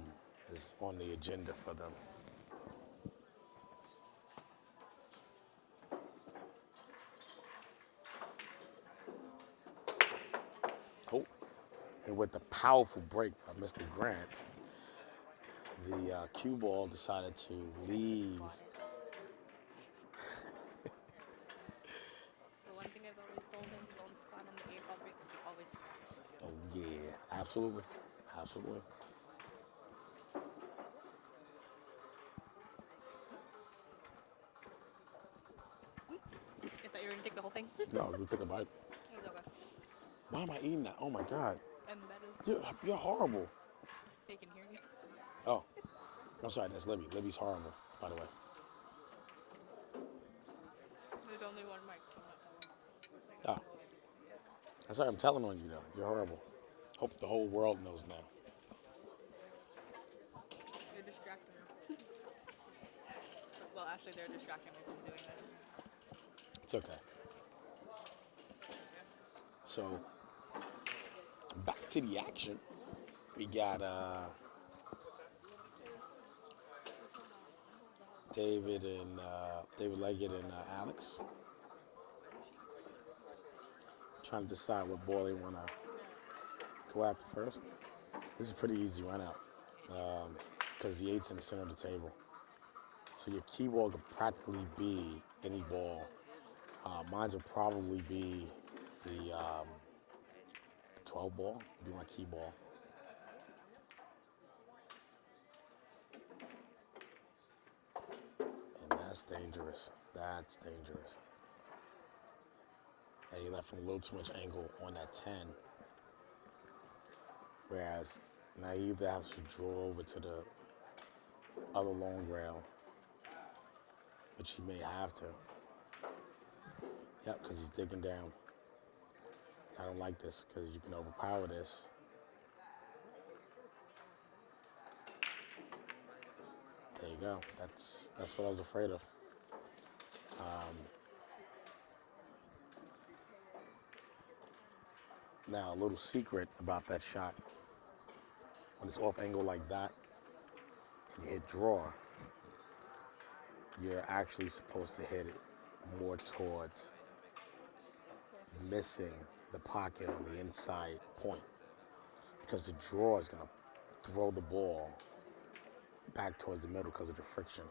is on the agenda for them. Oh, and with the powerful break by Mr. Grant, the cue ball decided to leave. The one thing I've always told him, don't squat on the 8-ball break because he always scratches. Oh yeah, absolutely, absolutely. I thought you were going to take the whole thing. No, we took a bite. It's okay. Why am I eating that? Oh my God, Embedded. you're horrible. They can hear you. Oh, I'm sorry, that's Libby. Libby's horrible, by the way. There's only one mic. I'm not telling. Oh, that's right. I'm telling on you though. You're horrible. Hope the whole world knows now. You're distracting me. Well, actually, they're distracting me from doing this. It's okay. So, back to the action. We got David Leggett and Alex trying to decide what ball they want to go after first. This is a pretty easy run out because the 8's in the center of the table. So your key ball could practically be any ball. Mine's would probably be the 12 ball, would be my key ball. And that's dangerous. That's dangerous. And you left from a little too much angle on that 10. Whereas now you either have to draw over to the other long rail, which he may have to. Yep, because he's digging down. I don't like this because you can overpower this. There you go. That's what I was afraid of. Now, a little secret about that shot. When it's off angle like that, and you hit draw, you're actually supposed to hit it more towards missing the pocket on the inside point, because the draw is going to throw the ball back towards the middle because of the friction.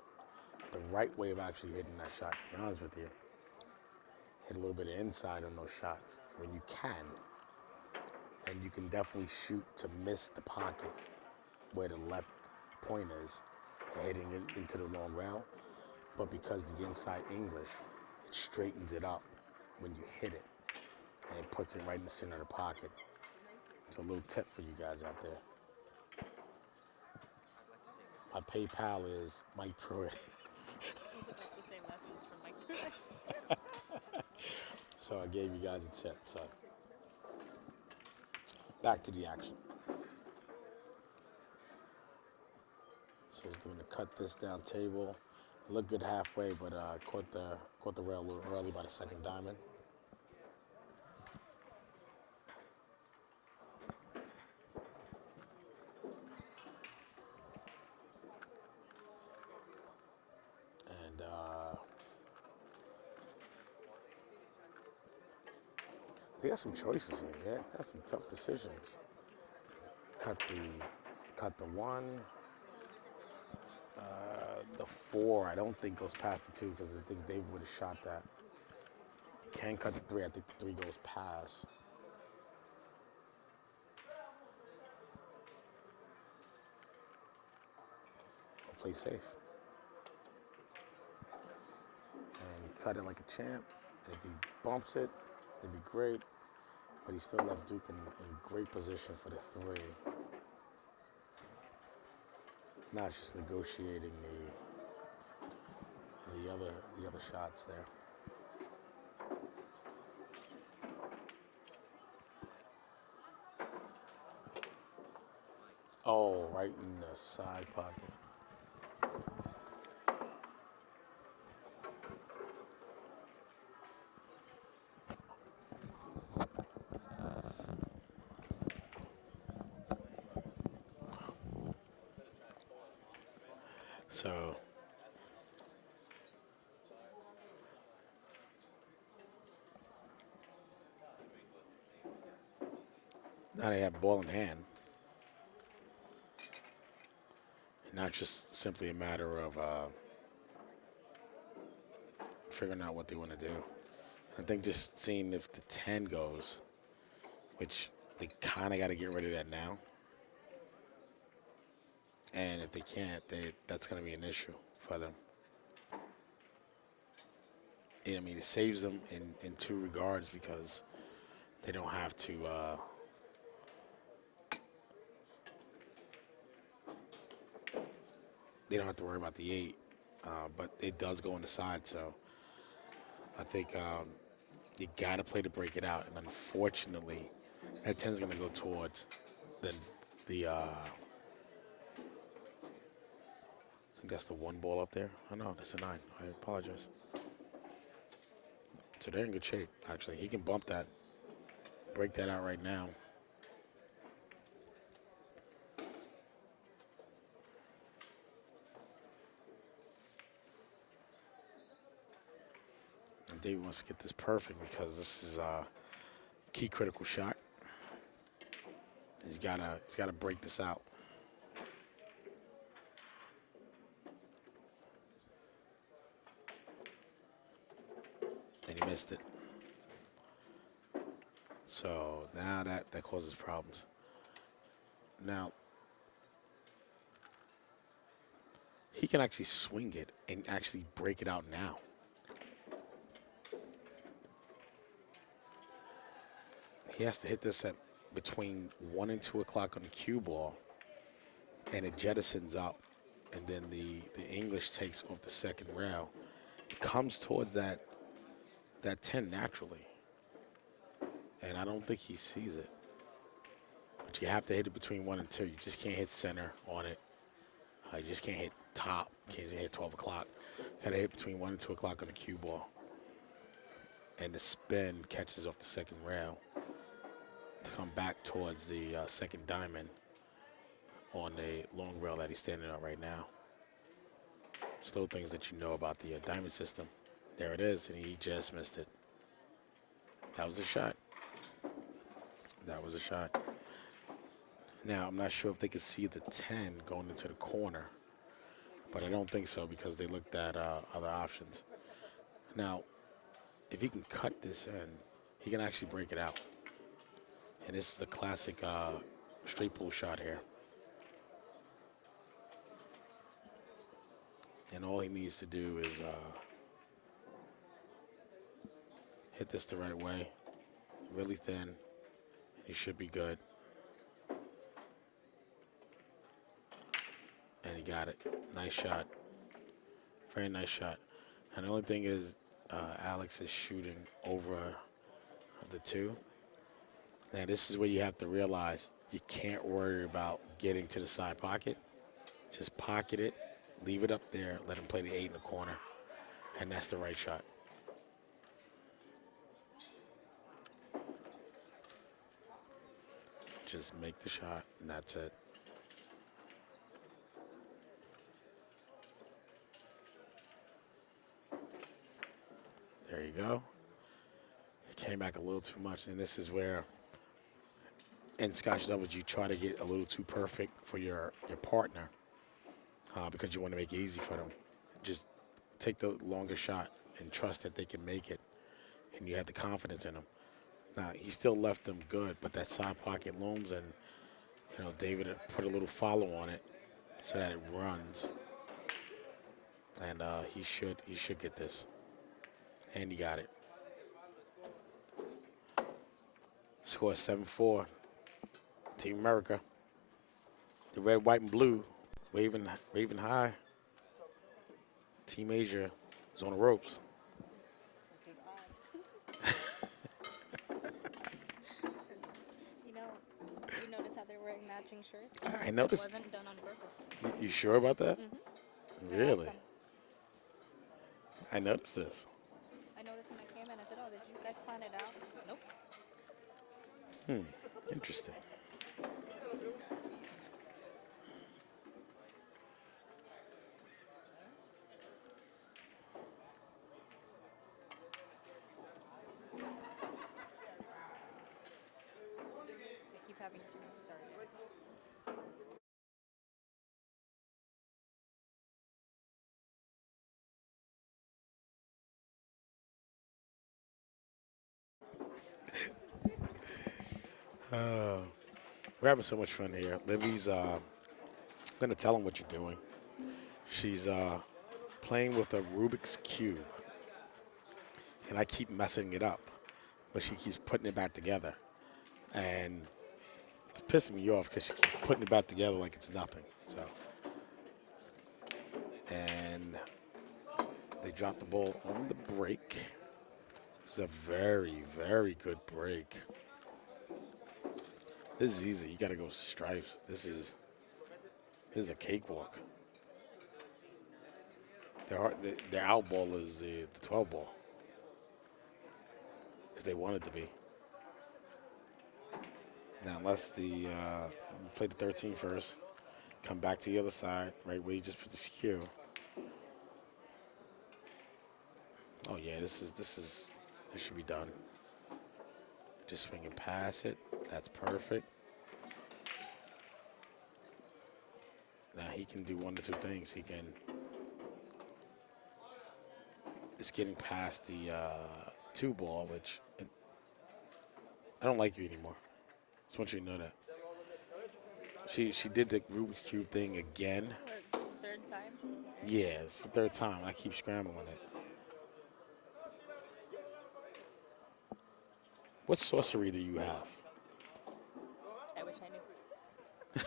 The right way of actually hitting that shot, to be honest with you, hit a little bit of inside on those shots when you can. And you can definitely shoot to miss the pocket where the left point is, heading into the long rail. But because the inside English, it straightens it up when you hit it, and it puts it right in the center of the pocket. It's a little tip for you guys out there. My PayPal is Mike Pruitt. He said that's the same lessons from Mike Pruitt. So I gave you guys a tip. So back to the action. So he's going to cut this down table. It looked good halfway, but caught the rail a little early by the second diamond. And they got some choices here. Yeah, they got some tough decisions. Cut the one. The four, I don't think goes past the two because I think David would have shot that. You can cut the three. I think the three goes past. I'll play safe. And he cut it like a champ. And if he bumps it, it'd be great. But he still left Duke in great position for the three. Now it's just negotiating the other shots there. Oh, right in the side pocket. So now they have ball in hand. Now it's just simply a matter of figuring out what they want to do. I think just seeing if the 10 goes, which they kind of got to get rid of that now. And if they can't, that's going to be an issue for them. And, I mean, it saves them in two regards because they don't have to worry about the 8, but it does go on the side. So I think you got to play to break it out. And unfortunately, that 10 is going to go towards the I think that's the 1 ball up there. Oh, no, that's a 9. I apologize. So they're in good shape, actually. He can bump that, break that out right now. And David wants to get this perfect because this is a key critical shot. He's gotta break this out. And he missed it. So now that causes problems. Now he can actually swing it and actually break it out now. He has to hit this at between 1 and 2 o'clock on the cue ball, and it jettisons up, and then the English takes off the second rail. It comes towards that 10 naturally, and I don't think he sees it. But you have to hit it between 1 and 2. You just can't hit center on it. You just can't hit top. You can't hit 12 o'clock. Got to hit between 1 and 2 o'clock on the cue ball. And the spin catches off the second rail to come back towards the second diamond on the long rail that he's standing on right now. Still things that you know about the diamond system. There it is, and he just missed it. That was a shot. That was a shot. Now, I'm not sure if they could see the 10 going into the corner, but I don't think so because they looked at other options. Now, if he can cut this in, he can actually break it out. And this is a classic straight pull shot here. And all he needs to do is hit this the right way, really thin, and he should be good. And he got it. Nice shot. Very nice shot. And the only thing is, Alex is shooting over the two. Now, this is where you have to realize you can't worry about getting to the side pocket. Just pocket it, leave it up there, let him play the 8 in the corner, and that's the right shot. Just make the shot, and that's it. There you go. Came back a little too much, and this is where in Scotch doubles you try to get a little too perfect for your partner because you want to make it easy for them. Just take the longer shot and trust that they can make it, and you have the confidence in them. Now he still left them good, but that side pocket looms, and David put a little follow on it so that it runs, and he should get this, and he got it. Score 7-4. Team America. The red, white, and blue, waving high. Team Asia is on the ropes. Which is odd. You know, you notice how they're wearing matching shirts? I It noticed. wasn't done on purpose. You sure about that? I asked Really? them. I noticed this. I noticed when I came in, I said, "Oh, did you guys plan it out?" Nope. Interesting. They keep having to restart it. We're having so much fun here. Livy's going to tell him what you're doing. She's playing with a Rubik's Cube, and I keep messing it up, but she keeps putting it back together. And it's pissing me off because she keeps putting it back together like it's nothing. So, and they dropped the ball on the break. This is a very, very good break. This is easy. You got to go stripes. This is a cakewalk. Their out ball is the 12 ball, if they want it to be. Now, unless play the 13 first, come back to the other side, right where you just put the skew. Oh yeah, this should be done. Just swing and pass it. That's perfect. Now he can do one or two things. It's getting past the 2 ball, which I don't like you anymore. Just want you to know that. She did the Rubik's Cube thing again. What, third time? Yeah, it's the 3rd time. I keep scrambling it. What sorcery do you have? I wish I knew.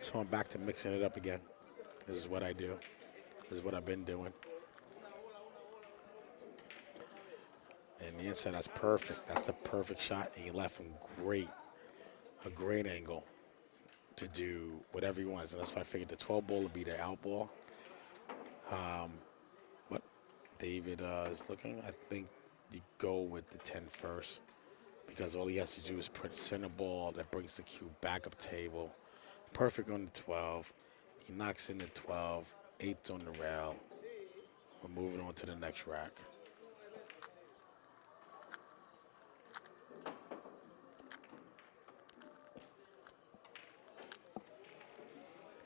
So I'm back to mixing it up again. This is what I do. This is what I've been doing. And the inside, that's perfect. That's a perfect shot. And you left him a great angle to do whatever he wants. And that's why I figured the 12 ball would be the out ball. What David is looking, I think you go with the 10 first because all he has to do is put center ball that brings the cube back up table. Perfect on the 12. He knocks in the 12. 8's on the rail. We're moving on to the next rack.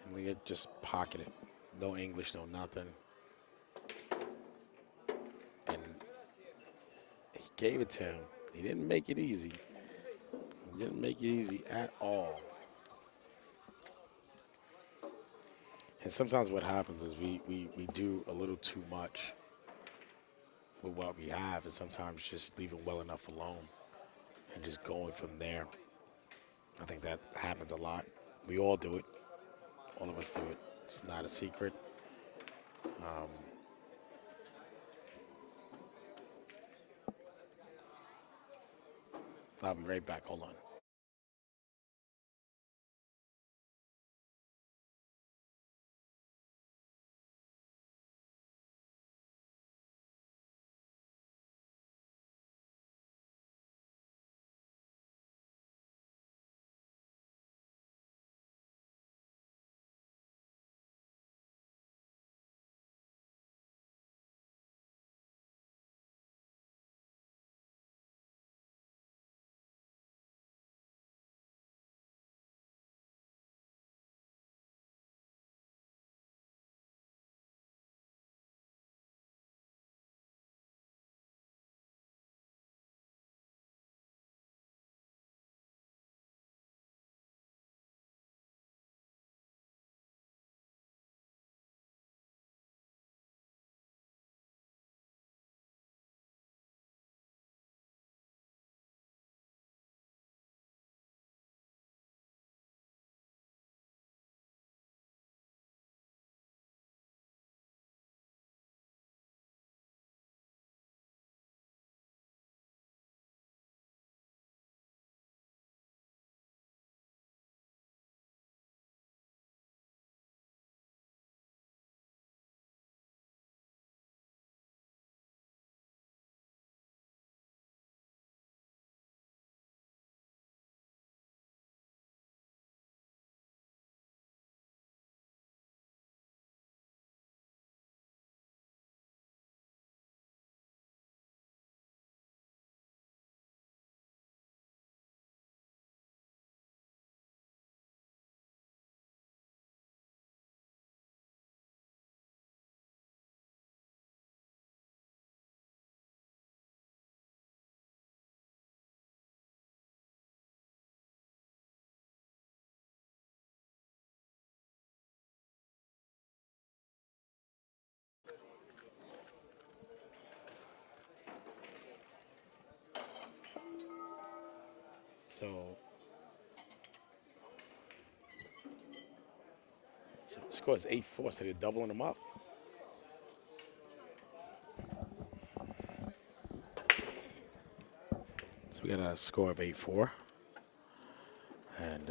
And we just pocket it. No English, no nothing. And he gave it to him. He didn't make it easy. He didn't make it easy at all. And sometimes what happens is we do a little too much with what we have, and sometimes just leaving well enough alone and just going from there. I think that happens a lot We all do it. All of us do it. It's not a secret. Um, I'll be right back. Hold on. So the score is 8-4. So they're doubling them up. So we got a score of 8-4. And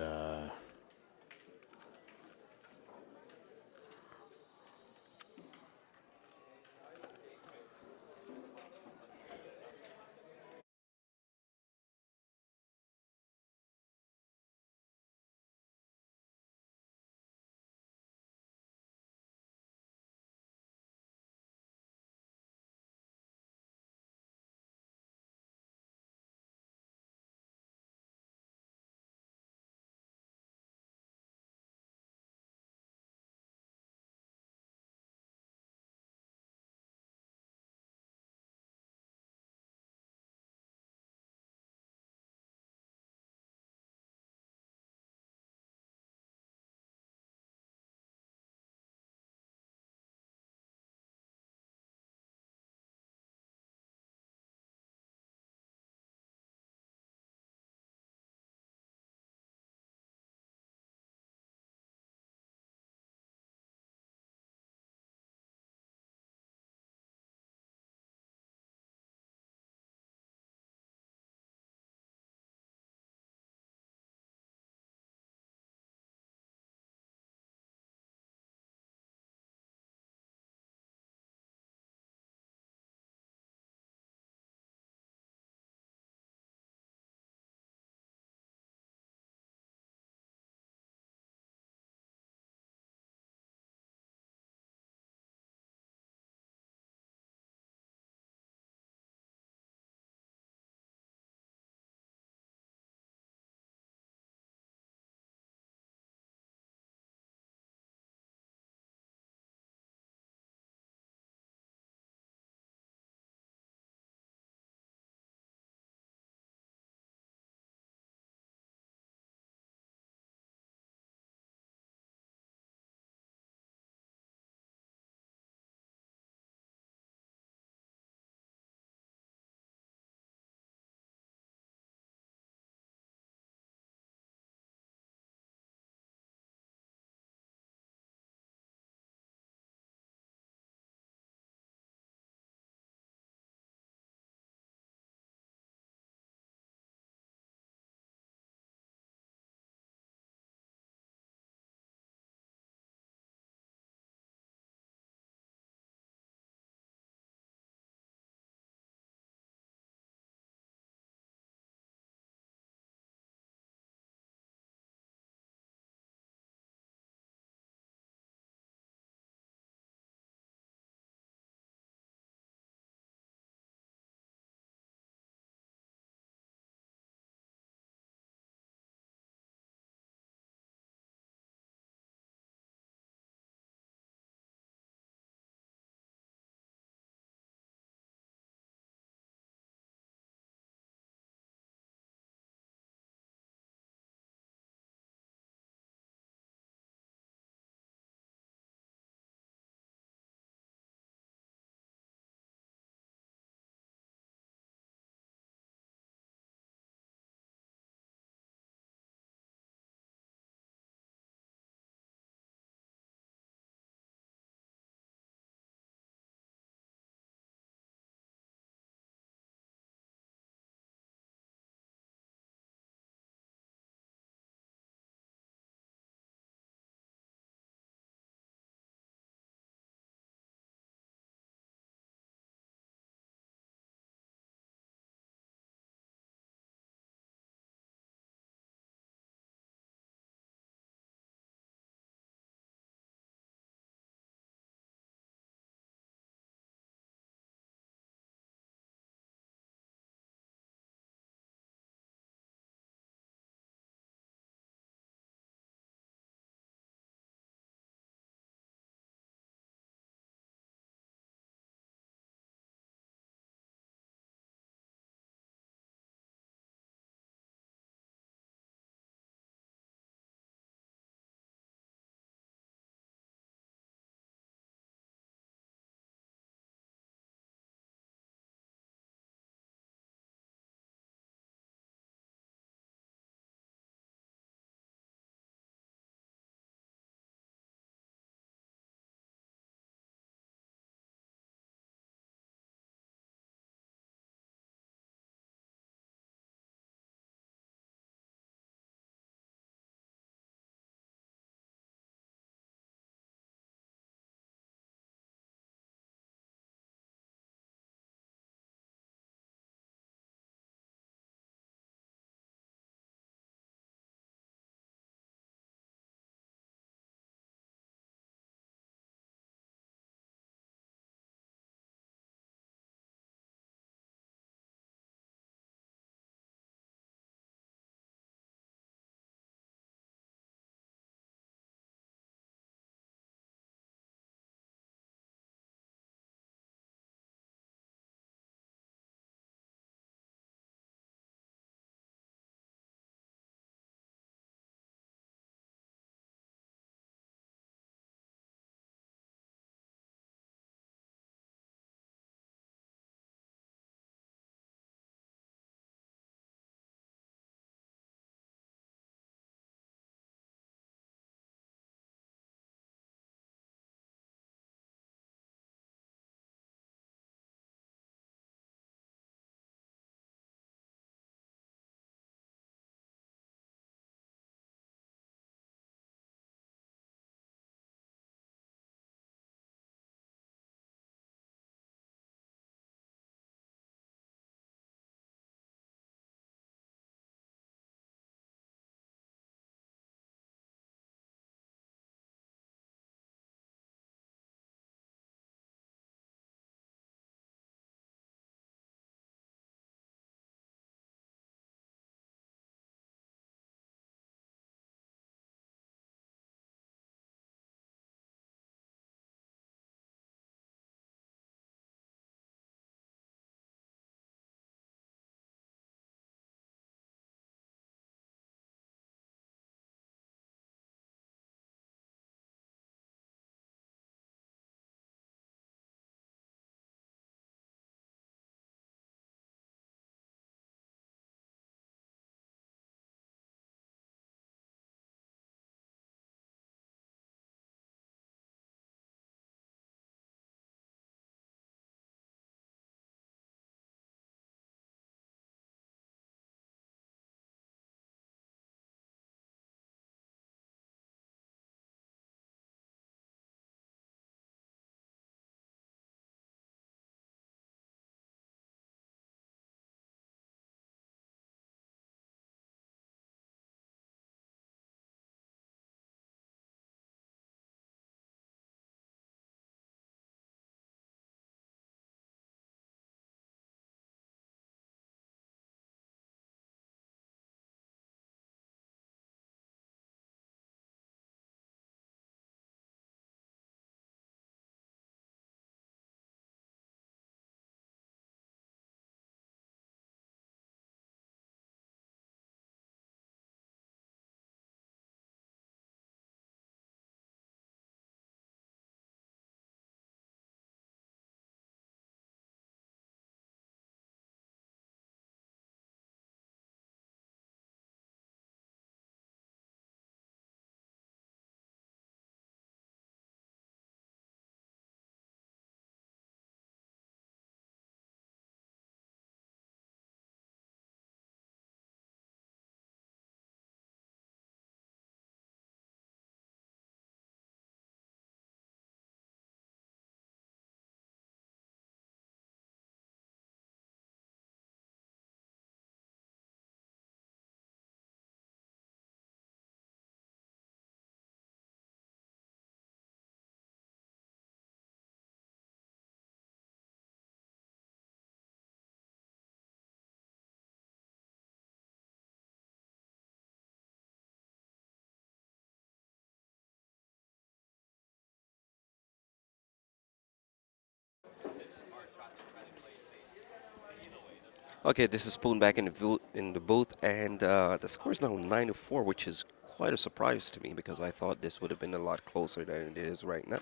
Okay, this is Spoon back in the booth, and the score is now 9-4, which is quite a surprise to me because I thought this would have been a lot closer than it is right now.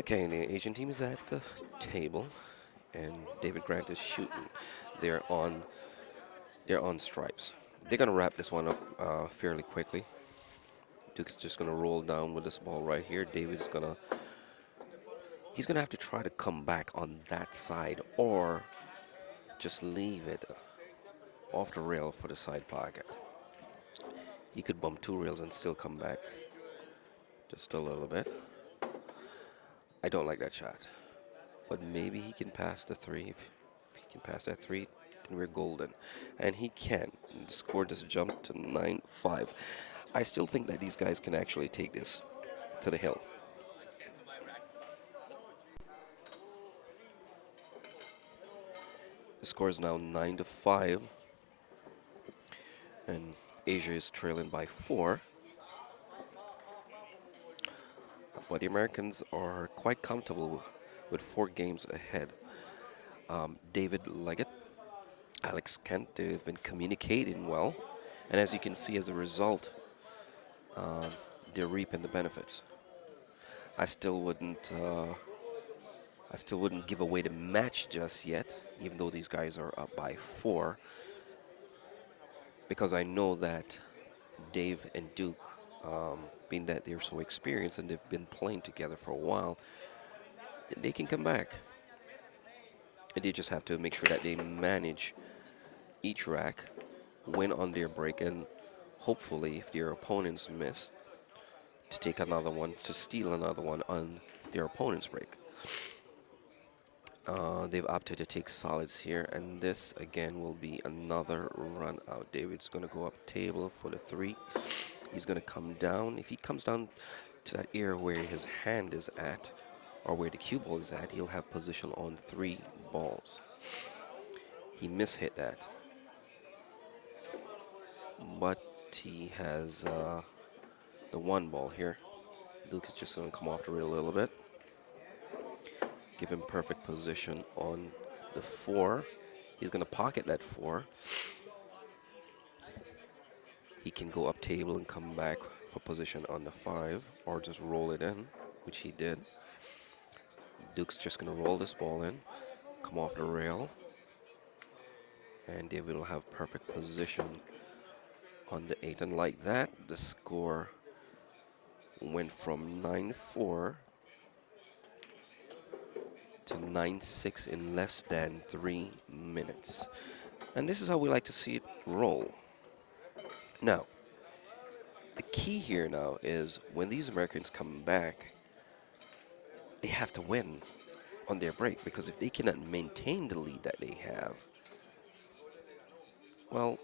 Okay, and the Asian team is at the table, and David Grant is shooting. They're on they're on stripes. They're gonna wrap this one up fairly quickly. Duke's just gonna roll down with this ball right here. David's gonna he's gonna have to try to come back on that side or just leave it off the rail for the side pocket. He could bump two rails and still come back just a little bit. I don't like that shot, but maybe he can pass the three. If he can pass that three, then we're golden. And he can. And the score just jumped to 9-5. I still think that these guys can actually take this to the hill. The score is now 9-5, and Asia is trailing by 4. But the Americans are quite comfortable with 4 games ahead. David Leggat, Alex Kent, they've been communicating well, and as you can see, as a result, um, they're reaping the benefits. I still wouldn't, uh, I still wouldn't give away the match just yet, even though these guys are up by 4, because I know that Dave and Duke, being that they're so experienced and they've been playing together for a while, they can come back. And they just have to make sure that they manage each rack, win on their break, and hopefully, if their opponents miss, to take another one, to steal another one on their opponent's break. They've opted to take solids here, and this again will be another run out. David's going to go up table for the 3. He's going to come down. If he comes down to that area where his hand is at, or where the cue ball is at, he'll have position on 3 balls. He mishit that, but he has the 1 ball here. Duke is just going to come off the rail a little bit. Give him perfect position on the 4. He's going to pocket that 4. He can go up table and come back for position on the 5, or just roll it in, which he did. Duke's just going to roll this ball in, come off the rail, and David will have perfect position on the 8. And like that, the score went from 9-4 to 9-6 in less than 3 minutes. And this is how we like to see it roll. Now, the key here now is when these Americans come back, they have to win on their break, because if they cannot maintain the lead that they have, well,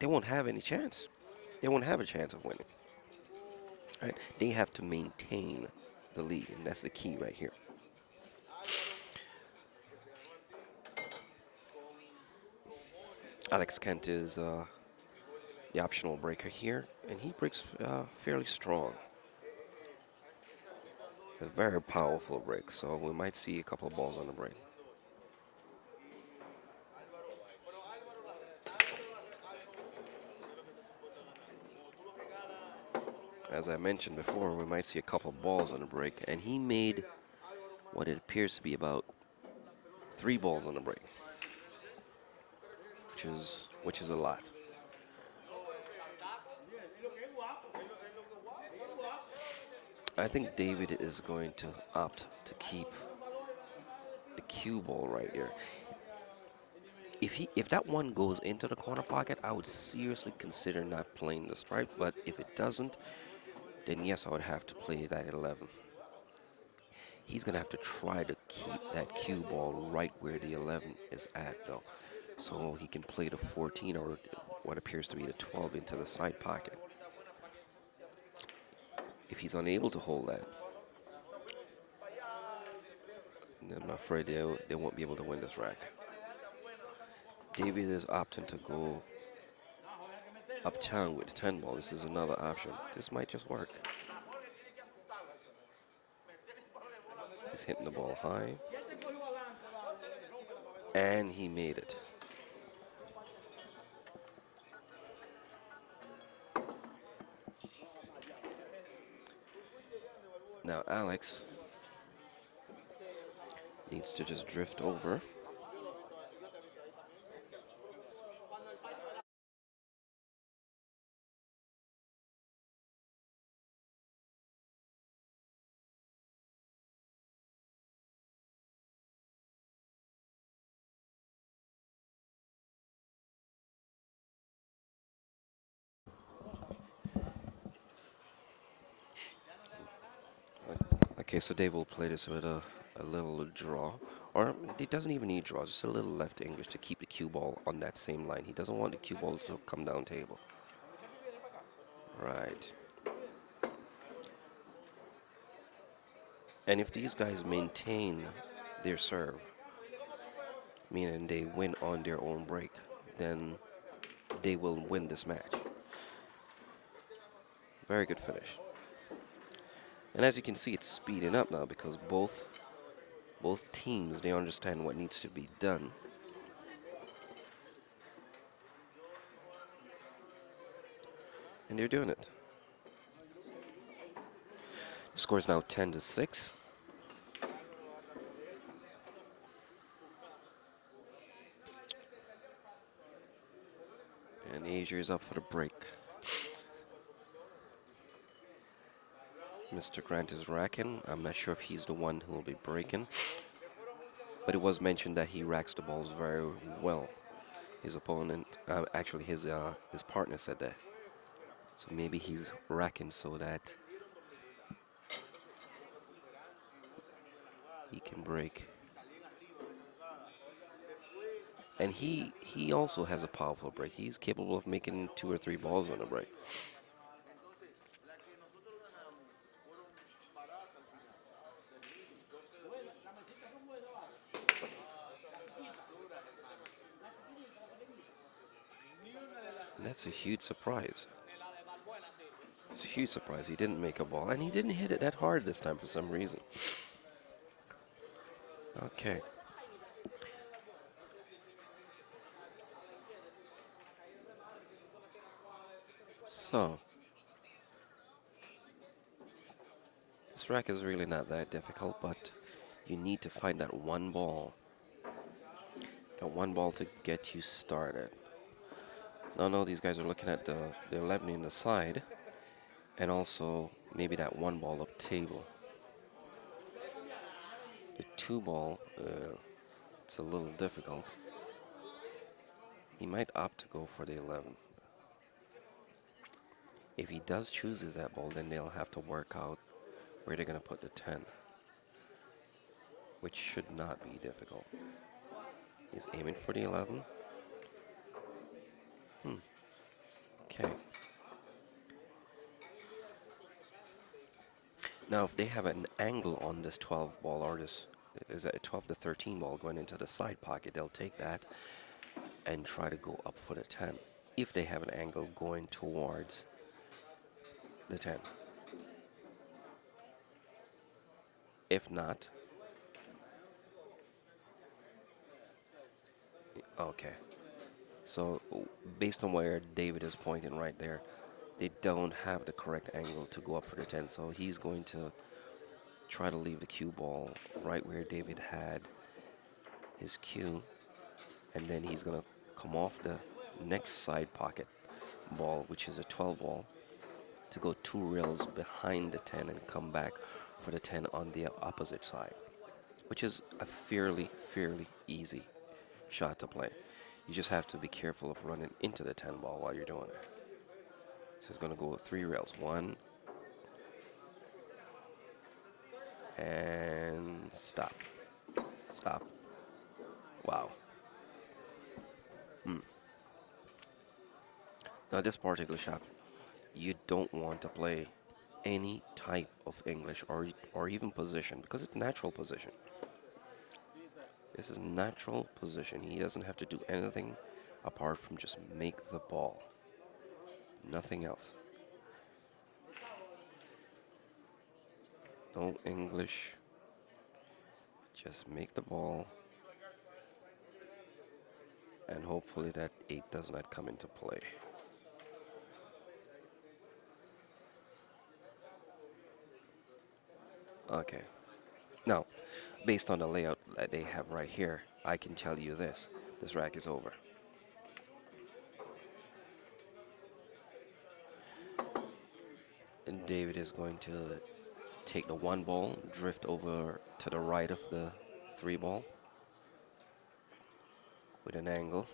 they won't have any chance. They won't have a chance of winning. Right? They have to maintain the lead, and that's the key right here. Alex Kent is the optional breaker here, and he breaks fairly strong. A very powerful break, so we might see a couple of balls on the break. As I mentioned before, we might see a couple of balls on the break, and he made what it appears to be about 3 balls on the break, which is a lot. I think David is going to opt to keep the cue ball right there. If that one goes into the corner pocket, I would seriously consider not playing the stripe. But if it doesn't, then yes, I would have to play that 11. He's gonna have to try to keep that cue ball right where the 11 is at, though, so he can play the 14 or what appears to be the 12 into the side pocket. If he's unable to hold that, then I'm afraid they won't be able to win this rack. David is opting to go uptown with the 10 ball. This is another option. This might just work. He's hitting the ball high. And he made it. Now Alex needs to just drift over. Okay, so Dave will play this with a little draw. Or he doesn't even need draw, just a little left English to keep the cue ball on that same line. He doesn't want the cue ball to come down table. Right. And if these guys maintain their serve, meaning they win on their own break, then they will win this match. Very good finish. And as you can see, it's speeding up now because both teams they understand what needs to be done. And they're doing it. The score is now 10-6. And Asia is up for the break. Mr. Grant is racking. I'm not sure if he's the one who will be breaking. But it was mentioned that he racks the balls very well. His opponent, actually his partner said that. So maybe he's racking so that he can break. And he also has a powerful break. He's capable of making 2 or 3 balls on a break. And that's a huge surprise. It's a huge surprise. He didn't make a ball, and he didn't hit it that hard this time for some reason. Okay. So, this rack is really not that difficult, but you need to find that one ball to get you started. Now, no, these guys are looking at the 11 in the side, and also maybe that one ball up table. The 2 ball, it's a little difficult. He might opt to go for the 11. If he does chooses that ball, then they'll have to work out where they're going to put the 10, which should not be difficult. He's aiming for the 11. Okay. Now, if they have an angle on this 12 ball, or this is a 12 to 13 ball going into the side pocket, they'll take that and try to go up for the 10. If they have an angle going towards the 10. If not, okay. So based on where David is pointing right there, they don't have the correct angle to go up for the 10. So he's going to try to leave the cue ball right where David had his cue, and then he's going to come off the next side pocket ball, which is a 12 ball, to go 2 rails behind the 10 and come back for the 10 on the opposite side, which is a fairly easy shot to play. You just have to be careful of running into the 10 ball while you're doing it. So it's going to go with 3 rails. 1, and stop. Stop. Wow. Hmm. Now this particular shot, you don't want to play any type of English or even position because it's natural position. This is natural position. He doesn't have to do anything apart from just make the ball. Nothing else. No English. Just make the ball. And hopefully that 8 does not come into play. Okay. Now, based on the layout that they have right here, I can tell you this. This rack is over. And David is going to take the 1 ball, drift over to the right of the 3 ball with an angle.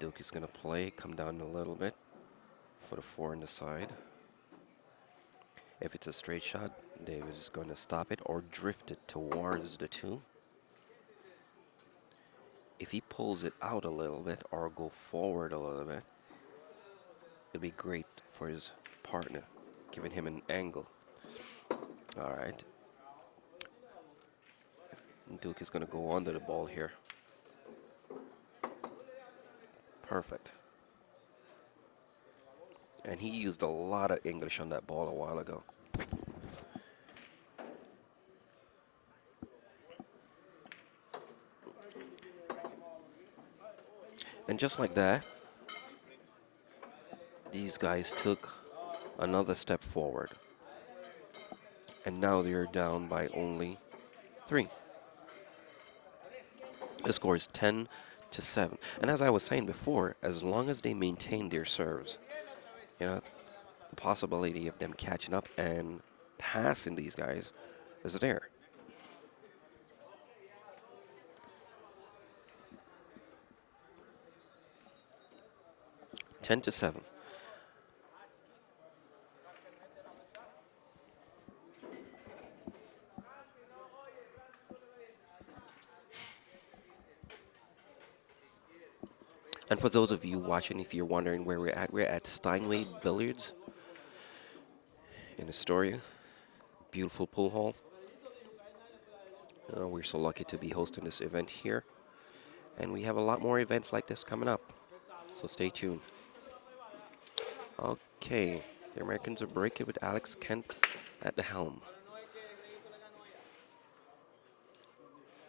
Duke is going to play, come down a little bit for the 4 on the side. If it's a straight shot, David is going to stop it or drift it towards the 2. If he pulls it out a little bit or go forward a little bit, it'd be great for his partner, giving him an angle. All right. Duke is going to go under the ball here. Perfect. And he used a lot of English on that ball a while ago. And just like that, these guys took another step forward. And now they're down by only 3. The score is 10-7. And as I was saying before, as long as they maintain their serves, you know, the possibility of them catching up and passing these guys is there. 10-7. And for those of you watching, if you're wondering where we're at Steinway Billiards in Astoria. Beautiful pool hall. We're so lucky to be hosting this event here. And we have a lot more events like this coming up. So stay tuned. Okay, the Americans are breaking with Alex Kent at the helm.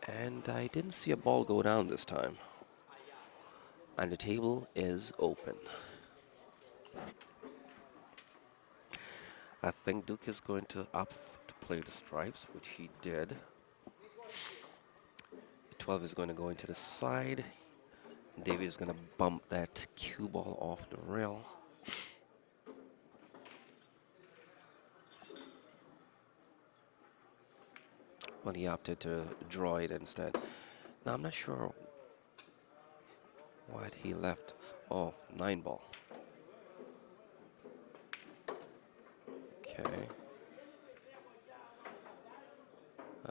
And I didn't see a ball go down this time. And the table is open. I think Duke is going to opt to play the stripes, which he did. The 12 is going to go into the side. David is going to bump that cue ball off the rail. Well, he opted to draw it instead. Now, I'm not sure what he left. Oh, 9 ball. Okay.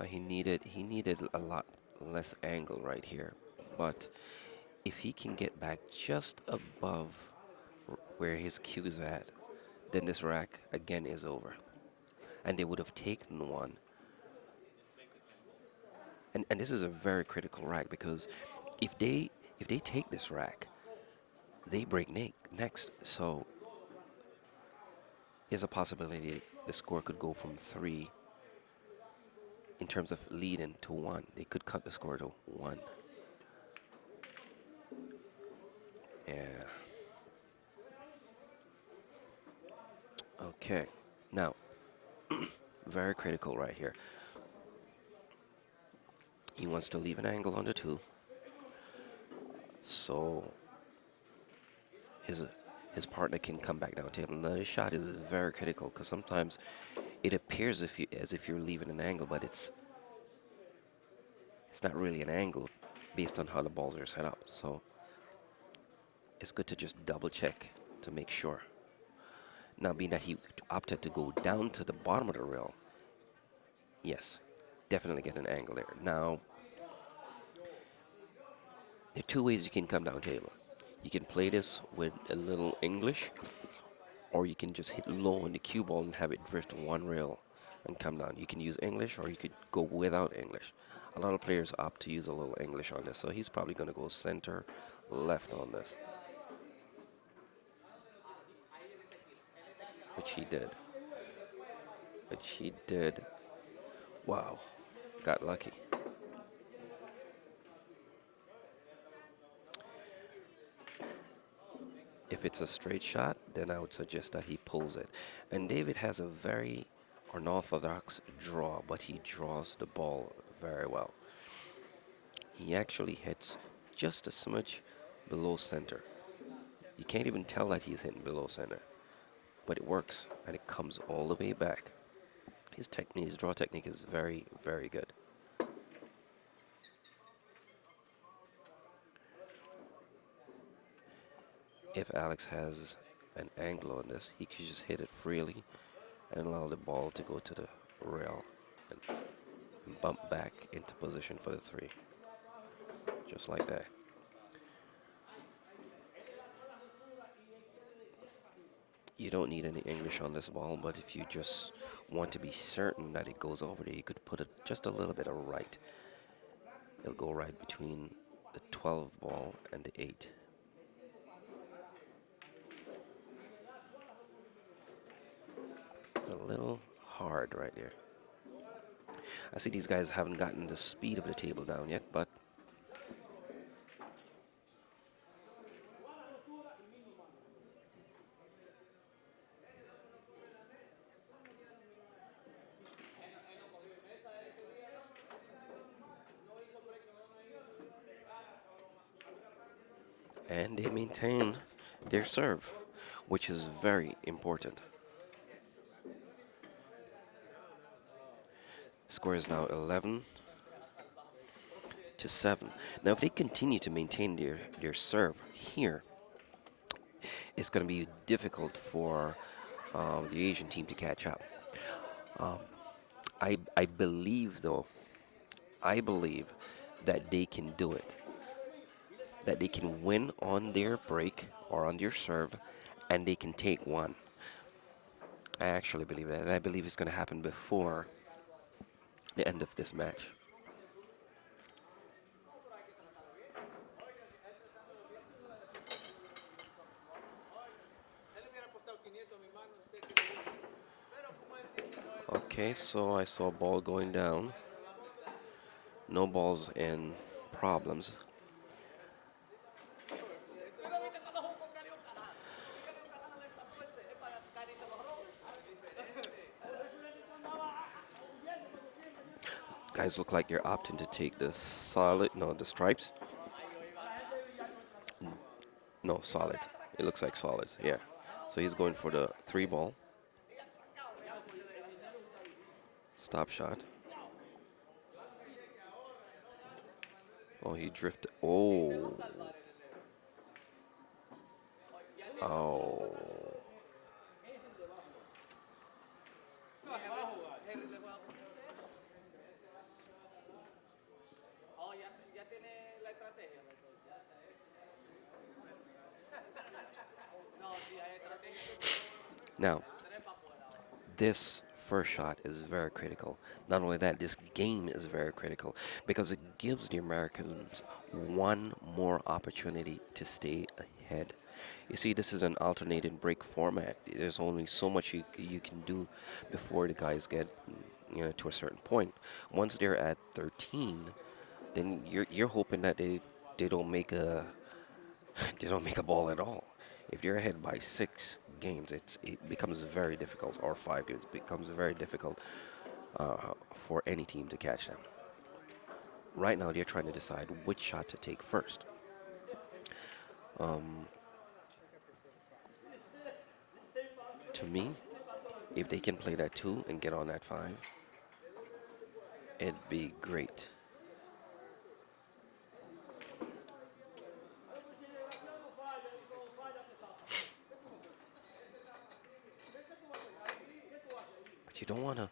He needed a lot less angle right here, but if he can get back just above where his cue is at, then this rack again is over, and they would have taken 1. And this is a very critical rack because if they take this rack, they break next. So there's a possibility the score could go from 3 in terms of leading to 1. They could cut the score to 1. Yeah. Okay. Now, very critical right here. He wants to leave an angle on the 2. So his his partner can come back down table. Now this shot is very critical because sometimes it appears as if you're leaving an angle, but it's not really an angle based on how the balls are set up. So it's good to just double check to make sure. Now, being that he opted to go down to the bottom of the rail, yes, definitely get an angle there. Now, there are 2 ways you can come down table. You can play this with a little English, or you can just hit low on the cue ball and have it drift 1 rail and come down. You can use English, or you could go without English. A lot of players opt to use a little English on this, so he's probably going to go center left on this, which he did. Wow, got lucky. If it's a straight shot, then I would suggest that he pulls it. And David has a very unorthodox draw, but he draws the ball very well. He actually hits just a smidge below center. You can't even tell that he's hitting below center, but it works and it comes all the way back. His technique, his draw technique is very, very good. If Alex has an angle on this, he could just hit it freely and allow the ball to go to the rail and bump back into position for the three, just like that. You don't need any English on this ball, but if you just want to be certain that it goes over there, you could put it just a little bit of right. It'll go right between the 12 ball and the 8. A little hard right there. I see these guys haven't gotten the speed of the table down yet, but and they maintain their serve, which is very important. Score is now 11-7. Now, if they continue to maintain their serve here, it's going to be difficult for the Asian team to catch up. Um, I believe, though, I believe that they can do it. That they can win on their break or on their serve, and they can take one. I actually believe that, and I believe it's going to happen before the end of this match. Okay, so I saw a ball going down. No balls in problems. Guys look like you're opting to take the solid, no, the stripes. No, solid. It looks like solids, yeah. So he's going for the 3 ball. Stop shot. Oh, he drifted. Oh. Oh. Now, this first shot is very critical. Not only that, this game is very critical because it gives the Americans one more opportunity to stay ahead. You see, this is an alternating break format. There's only so much you can do before the guys get to a certain point. Once they're at 13, then you're hoping that they don't make a they don't make a ball at all. If you're ahead by 6 games, it becomes very difficult, or 5 games, it becomes very difficult for any team to catch them. Right now, they're trying to decide which shot to take first. Um, to me, if they can play that 2 and get on that 5, it'd be great. But you don't wanna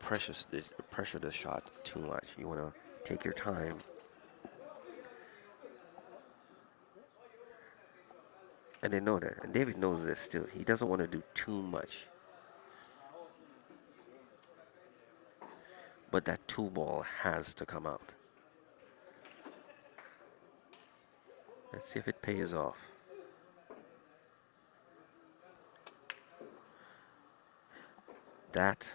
pressure the shot too much. You wanna take your time. And they know that. And David knows this too. He doesn't want to do too much. But that 2 ball has to come out. Let's see if it pays off. That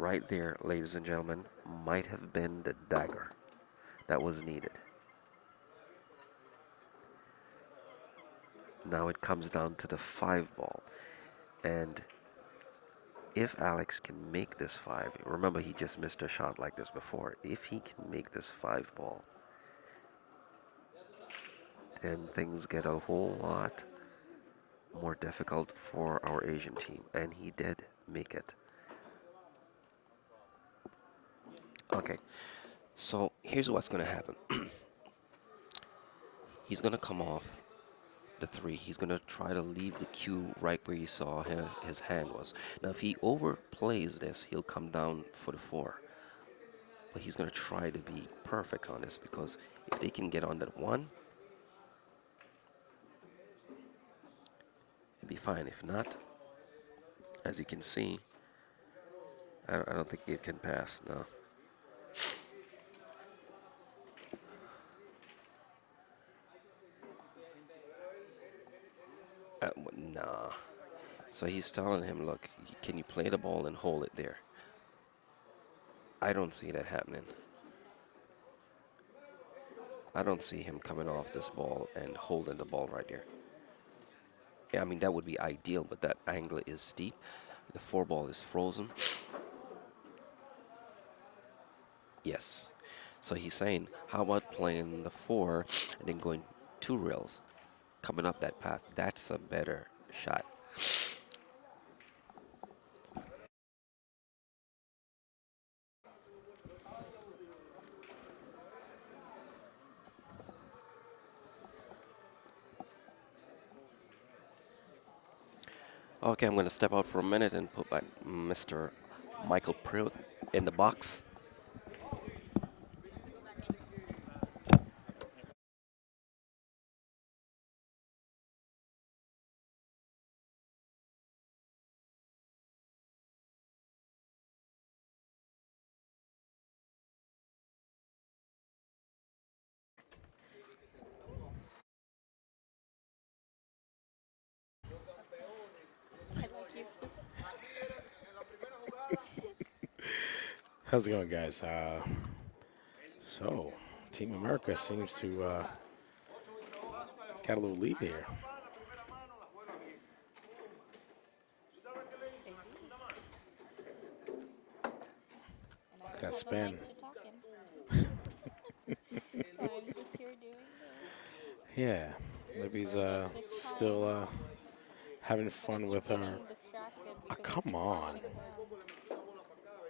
right there, ladies and gentlemen, might have been the dagger that was needed. Now it comes down to the 5 ball. And if Alex can make this 5, remember he just missed a shot like this before. If he can make this 5 ball, then things get a whole lot more difficult for our Asian team. And he did make it. Okay, so here's what's going to happen. He's going to come off the 3. He's going to try to leave the cue right where you saw his hand was. Now, if he overplays this, he'll come down for the 4. But he's going to try to be perfect on this because if they can get on that 1, it'd be fine. If not, as you can see, I don't think it can pass. No. Nah. So he's telling him, look, can you play the ball and hold it there? I don't see that happening. I don't see him coming off this ball and holding the ball right there. Yeah, I mean, that would be ideal, but that angle is steep. The 4 ball is frozen. Yes. So he's saying, how about playing the 4 and then going 2 rails, coming up that path? That's a better shot. Okay, I'm going to step out for a minute and put my Mr. Michael Pruitt in the box. I like you too. How's it going, guys? So, Team America seems to got a little lead here. They do. And I That don't have a spin. mic to talk in. So I'm just here doing this. Yeah, maybe he's For the fifth still time. having But I fun keep with her. getting distracted Oh, because I come keep on. watching them.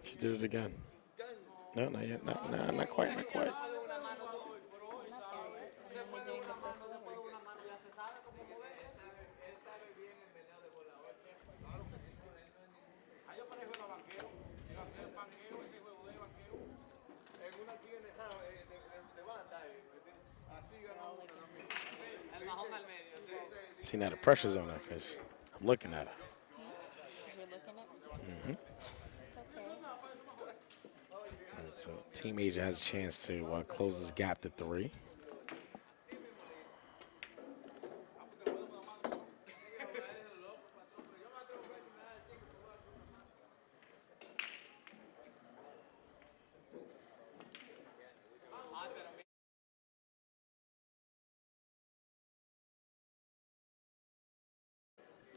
She did it again. No, not yet. Almost Not there quite. yet. Not quite. I'm not there yet. I'm only doing the first level. They're all like in these spots. See, now the pressure's on her because I'm looking at her. Because you're looking at me? It's okay. And so Team Asia has a chance to close this gap to 3.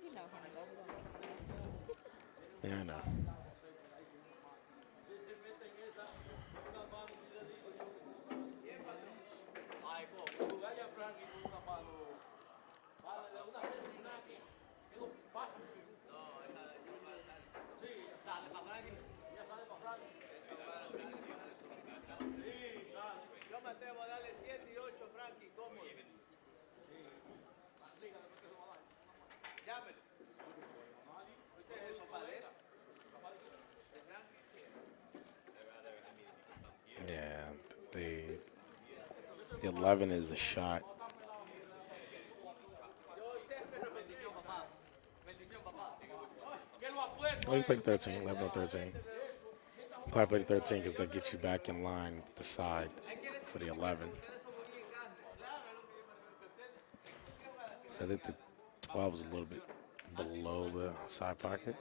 You know him though. He don't listen to you. Yeah, I know. Yeah, the 11 is a shot. Oh, you played the 13, 11 or 13. Probably played the 13 because that gets you back in line with the side for the 11. So I think the 12 is a little bit below the side pocket. Oops.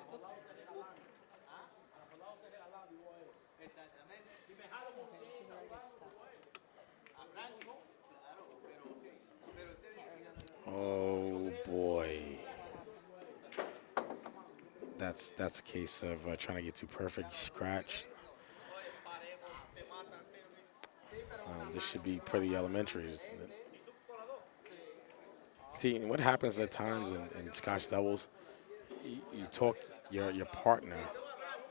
that's a case of trying to get too perfect. Scratch. This should be pretty elementary. See, what happens at times in Scotch doubles, you talk your partner,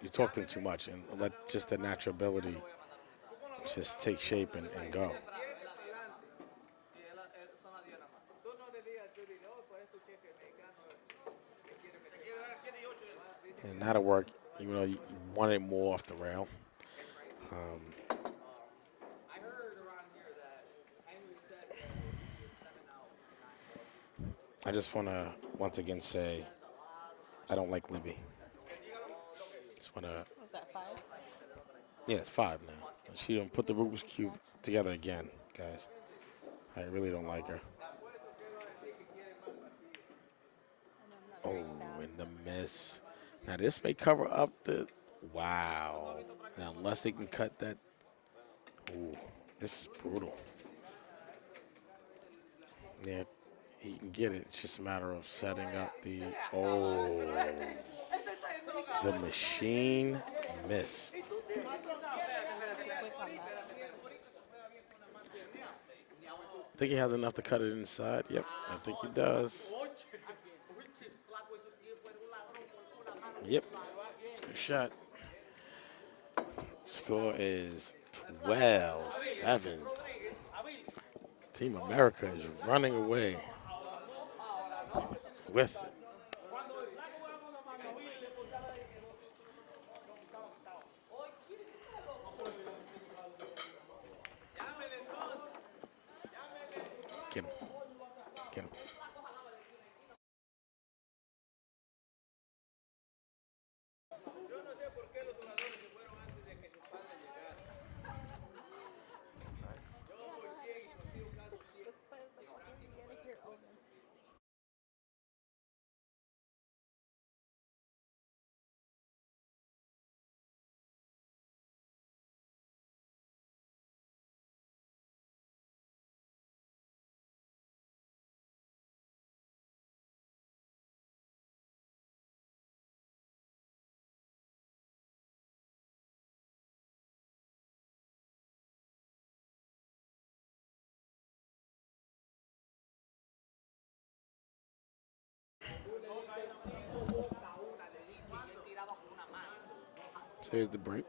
you talk to them too much, and let just the natural ability just take shape and go. And that'll work, even though you want it more off the rail. I just want to once again say I don't like Libby. Just want to, Was that 5? yeah, it's 5 now. She don't put the Rubik's Cube together again, guys. I really don't like her. I know I'm not Oh, very fast. and the miss. Now this may cover up the, wow. Now unless they can cut that, ooh, this is brutal. Yeah, he can get it. It's just a matter of setting up the, oh, the machine missed. Quick on that. I think he has enough to cut it inside. Yep, I think he does. Yep, good shot. Score is 12-7. Team America is running away with it. Get him. Get him. The spider's like, get me out of here, Owen. So here's the break.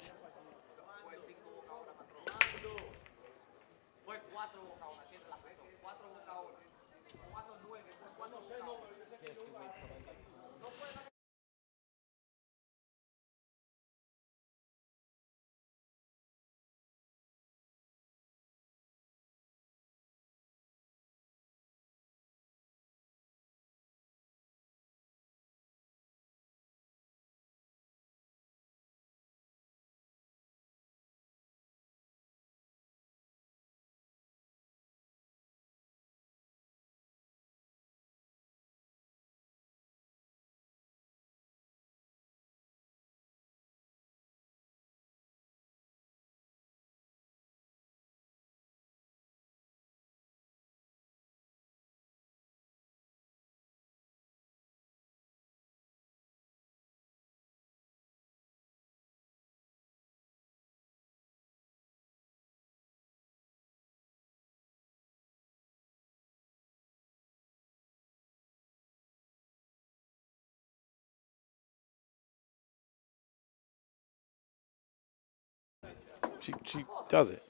She does it.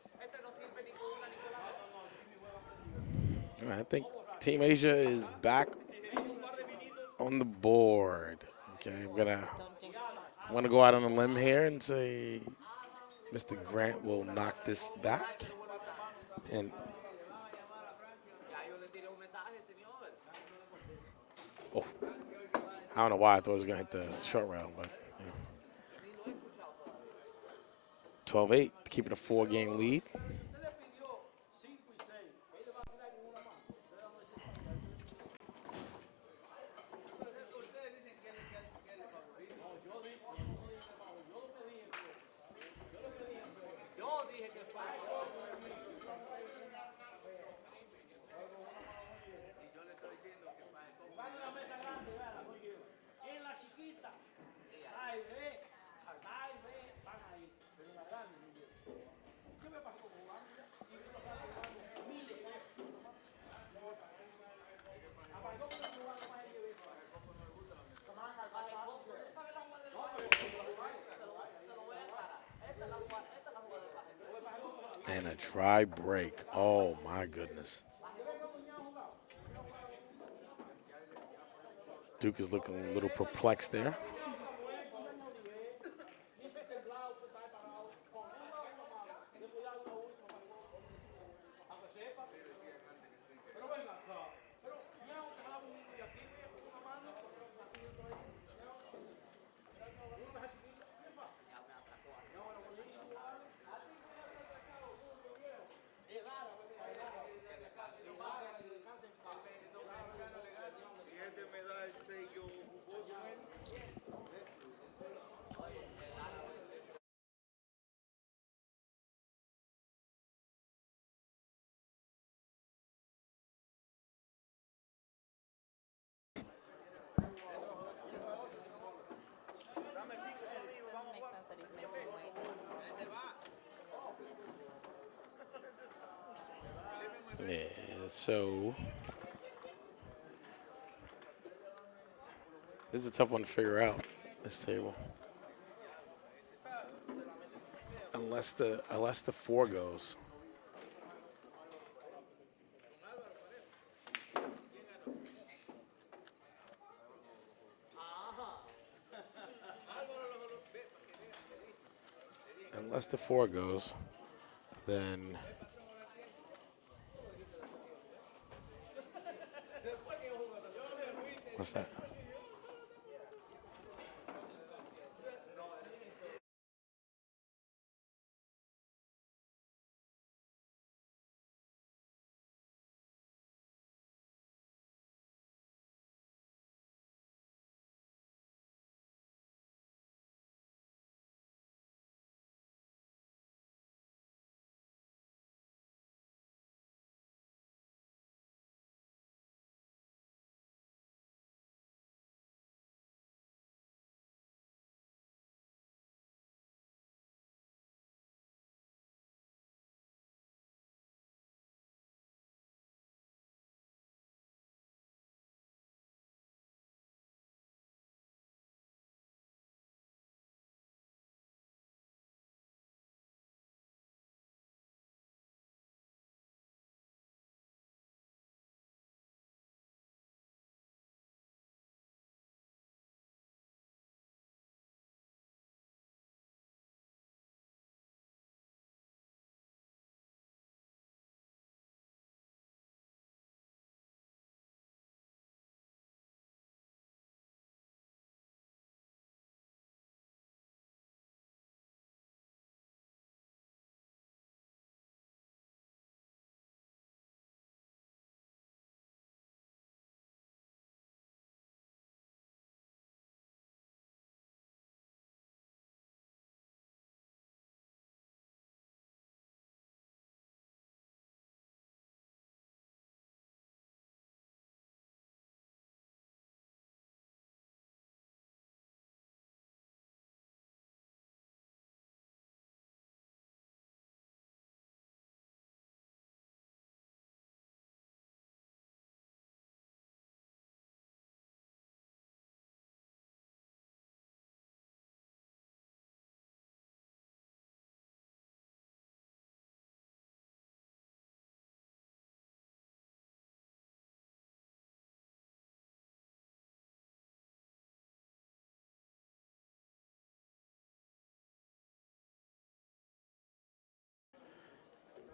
All right, I think Team Asia is back on the board. Okay, Don't jinx it. I'm gonna go out on a limb here and say Mr. Grant will knock this back. And oh, I don't know why I thought it was gonna hit the short rail, but yeah. 12-8, keeping a 4-game lead. And a dry break. Oh, my goodness. Duke is looking a little perplexed there. Si este me da el sello jugoso, Doesn't make sense that he's making him wait. Yeah, so this is a tough one to figure out, this table. Unless the 4 goes. Unless the 4 goes, then what's that?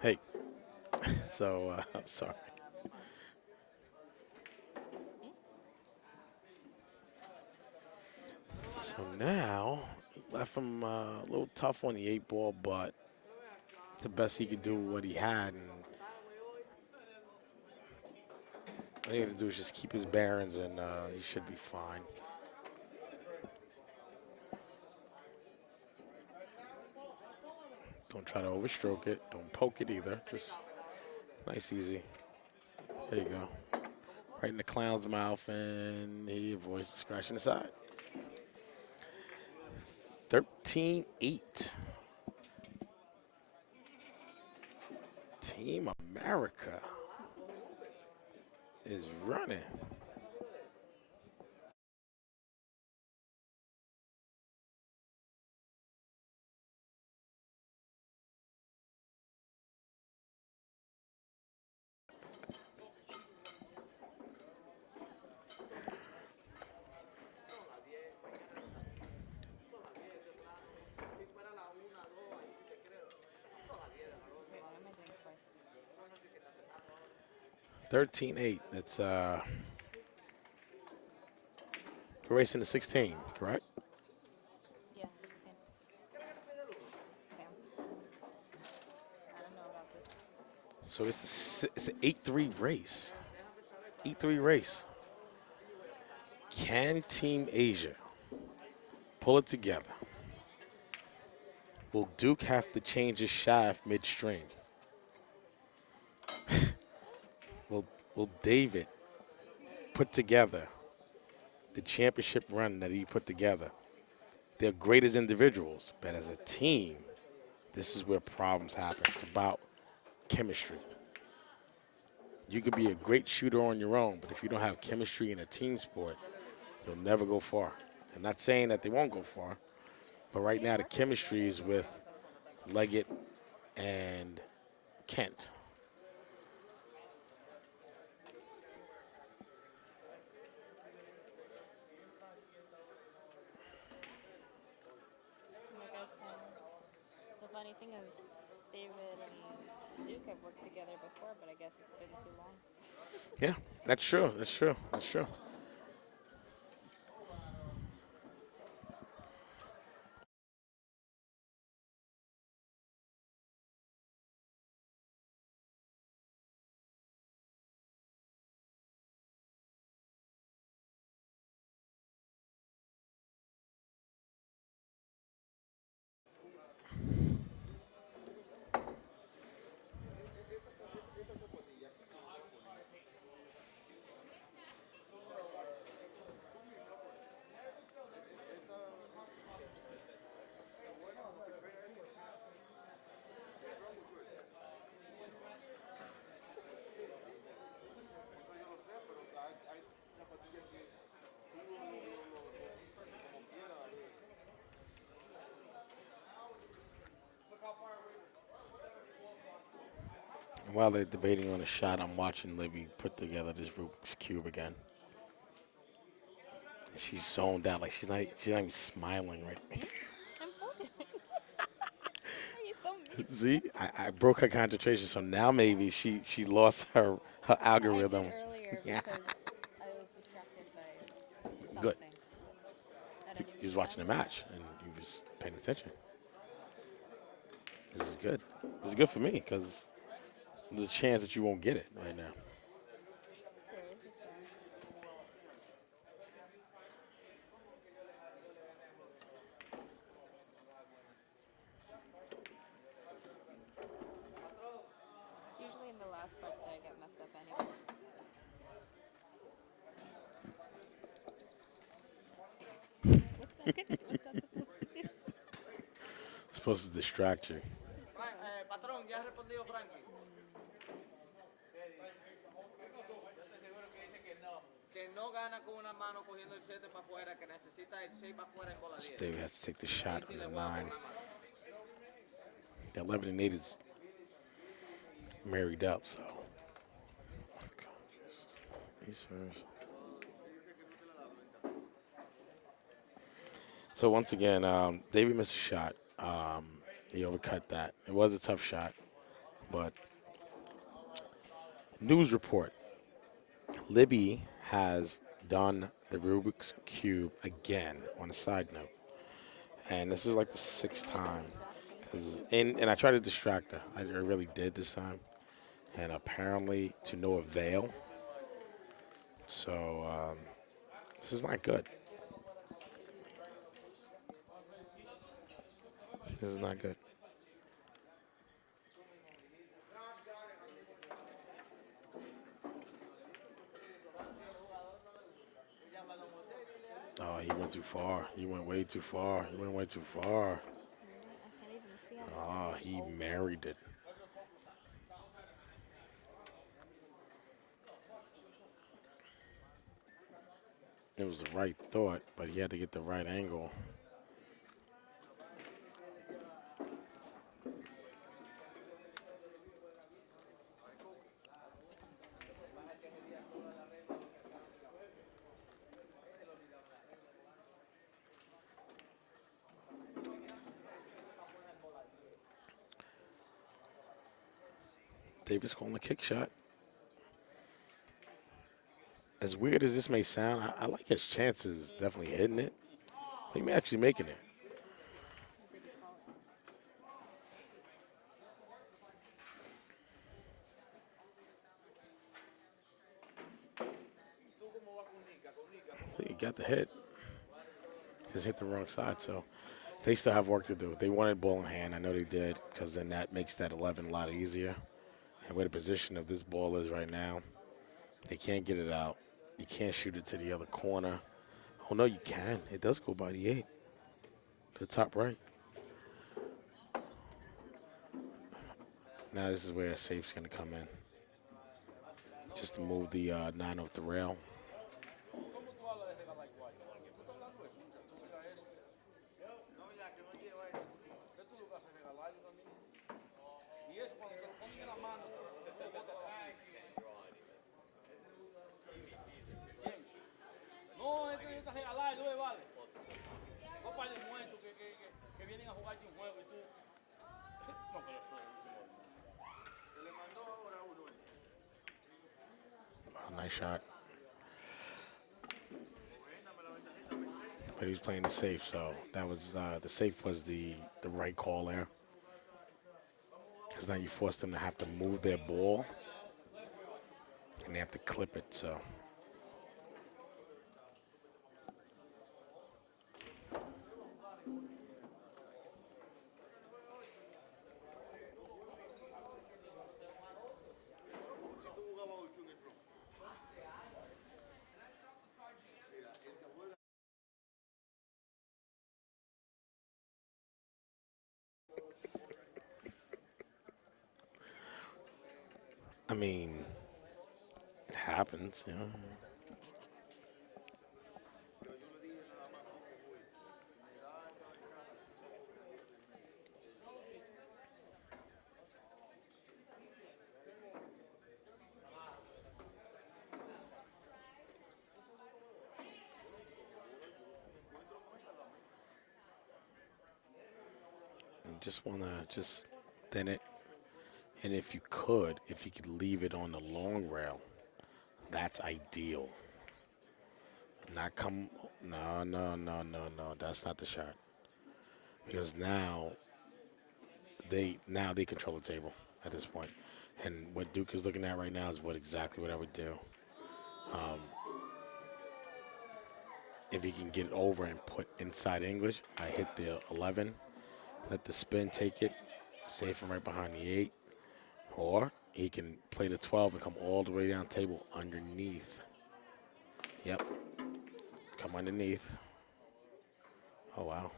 Hey, so I'm sorry. So now, left him a little tough on the 8 ball, but it's the best he could do with what he had. And all he had to do is just keep his bearings, and he should be fine. Don't try to overstroke it. Don't poke it either. Just nice, easy. There you go. Right in the clown's mouth, and he avoids the scratch in the side. 13-8. Team America is running. 13-8. That's we're racing to 16, correct? Yeah, 16. Damn. I don't know about this. So it's an 8-3 race. 8-3 race. Can Team Asia pull it together? Will Duke have to change his shaft midstream? Will Will David put together the championship run that he put together? They're great as individuals, but as a team, this is where problems happen. It's about chemistry. You could be a great shooter on your own, but if you don't have chemistry in a team sport, you'll never go far. I'm not saying that they won't go far, but right now the chemistry is with Leggett and Kent. Like I said, the funny thing is, David and Duke have worked together before, but I guess it's been too long. Yeah, that's true. That's true. That's true. And while they're debating on a shot, I'm watching Libby put together this Rubik's Cube again. And she's zoned out, like she's not even smiling right. I'm focusing. You're so mean. See, I broke her concentration, so now maybe she lost her I did algorithm. earlier Yeah, because I was distracted by good. something. I You, didn't you see was it watching on the there. match and you was paying attention. This is good. This is good for me because there's a chance that you won't get it right now. There is a chance. It's usually in the last parts that I get messed up anyway. What's that gonna? What's that supposed to do? It's supposed to distract you. It's supposed. Patrón, ya ha respondido Frankie. Que no gana con una mano cogiendo el 7 para afuera, que necesita el 6 para afuera en bola So 10. David has to take the Ahí shot sí on le the voy a 9. poner la mano. The 11 and 8 is married up, so. He serves. So once again, David missed a shot. He overcut that. It was a tough shot, but news report: Libby has done the Rubik's Cube again. On a side note, and this is like the sixth Too many time. distractions. And I tried to distract her. I really did this time, and apparently to no avail. So this is not good. This is not good. Oh, he went too far. He went way too far. He went way too far. Really? I can't even see on the Oh, screen. he Oh. married it. It was the right thought, but he had to get the right angle. Davis calling a kick shot. As weird as this may sound, I like his chances definitely hitting it. He may actually making it. What did he call it? So he got the hit. Just hit the wrong side. So they still have work to do. They wanted ball in hand. I know they did because then that makes that 11 a lot easier. And where the position of this ball is right now, they can't get it out. You can't shoot it to the other corner. Oh, no, you can. It does go by the 8 to the top right. Now this is where a safe's going to come in. Just to move the 9 off the rail. No, es que yo te regalar, Luis, vale. No para de muertos que vienen a jugarte un juego y tú. No, pero eso es último. Se le mandó ahora uno. Nice shot. But he was playing the safe, so that was the safe was the right call there. Because now you force them to have to move their ball, and they have to clip it. So I mean, it happens, you know. You just wanna just thin it, and if you could leave it on the long rail, that's ideal. Not come, no, no, no, no, no. That's not the shot because now they control the table at this point. And what Duke is looking at right now is exactly what I would do. If he can get it over and put inside English, I hit the 11, let the spin take it, save him right behind the 8, or he can play the 12 and come all the way down table underneath. Yep, come underneath. Oh, wow.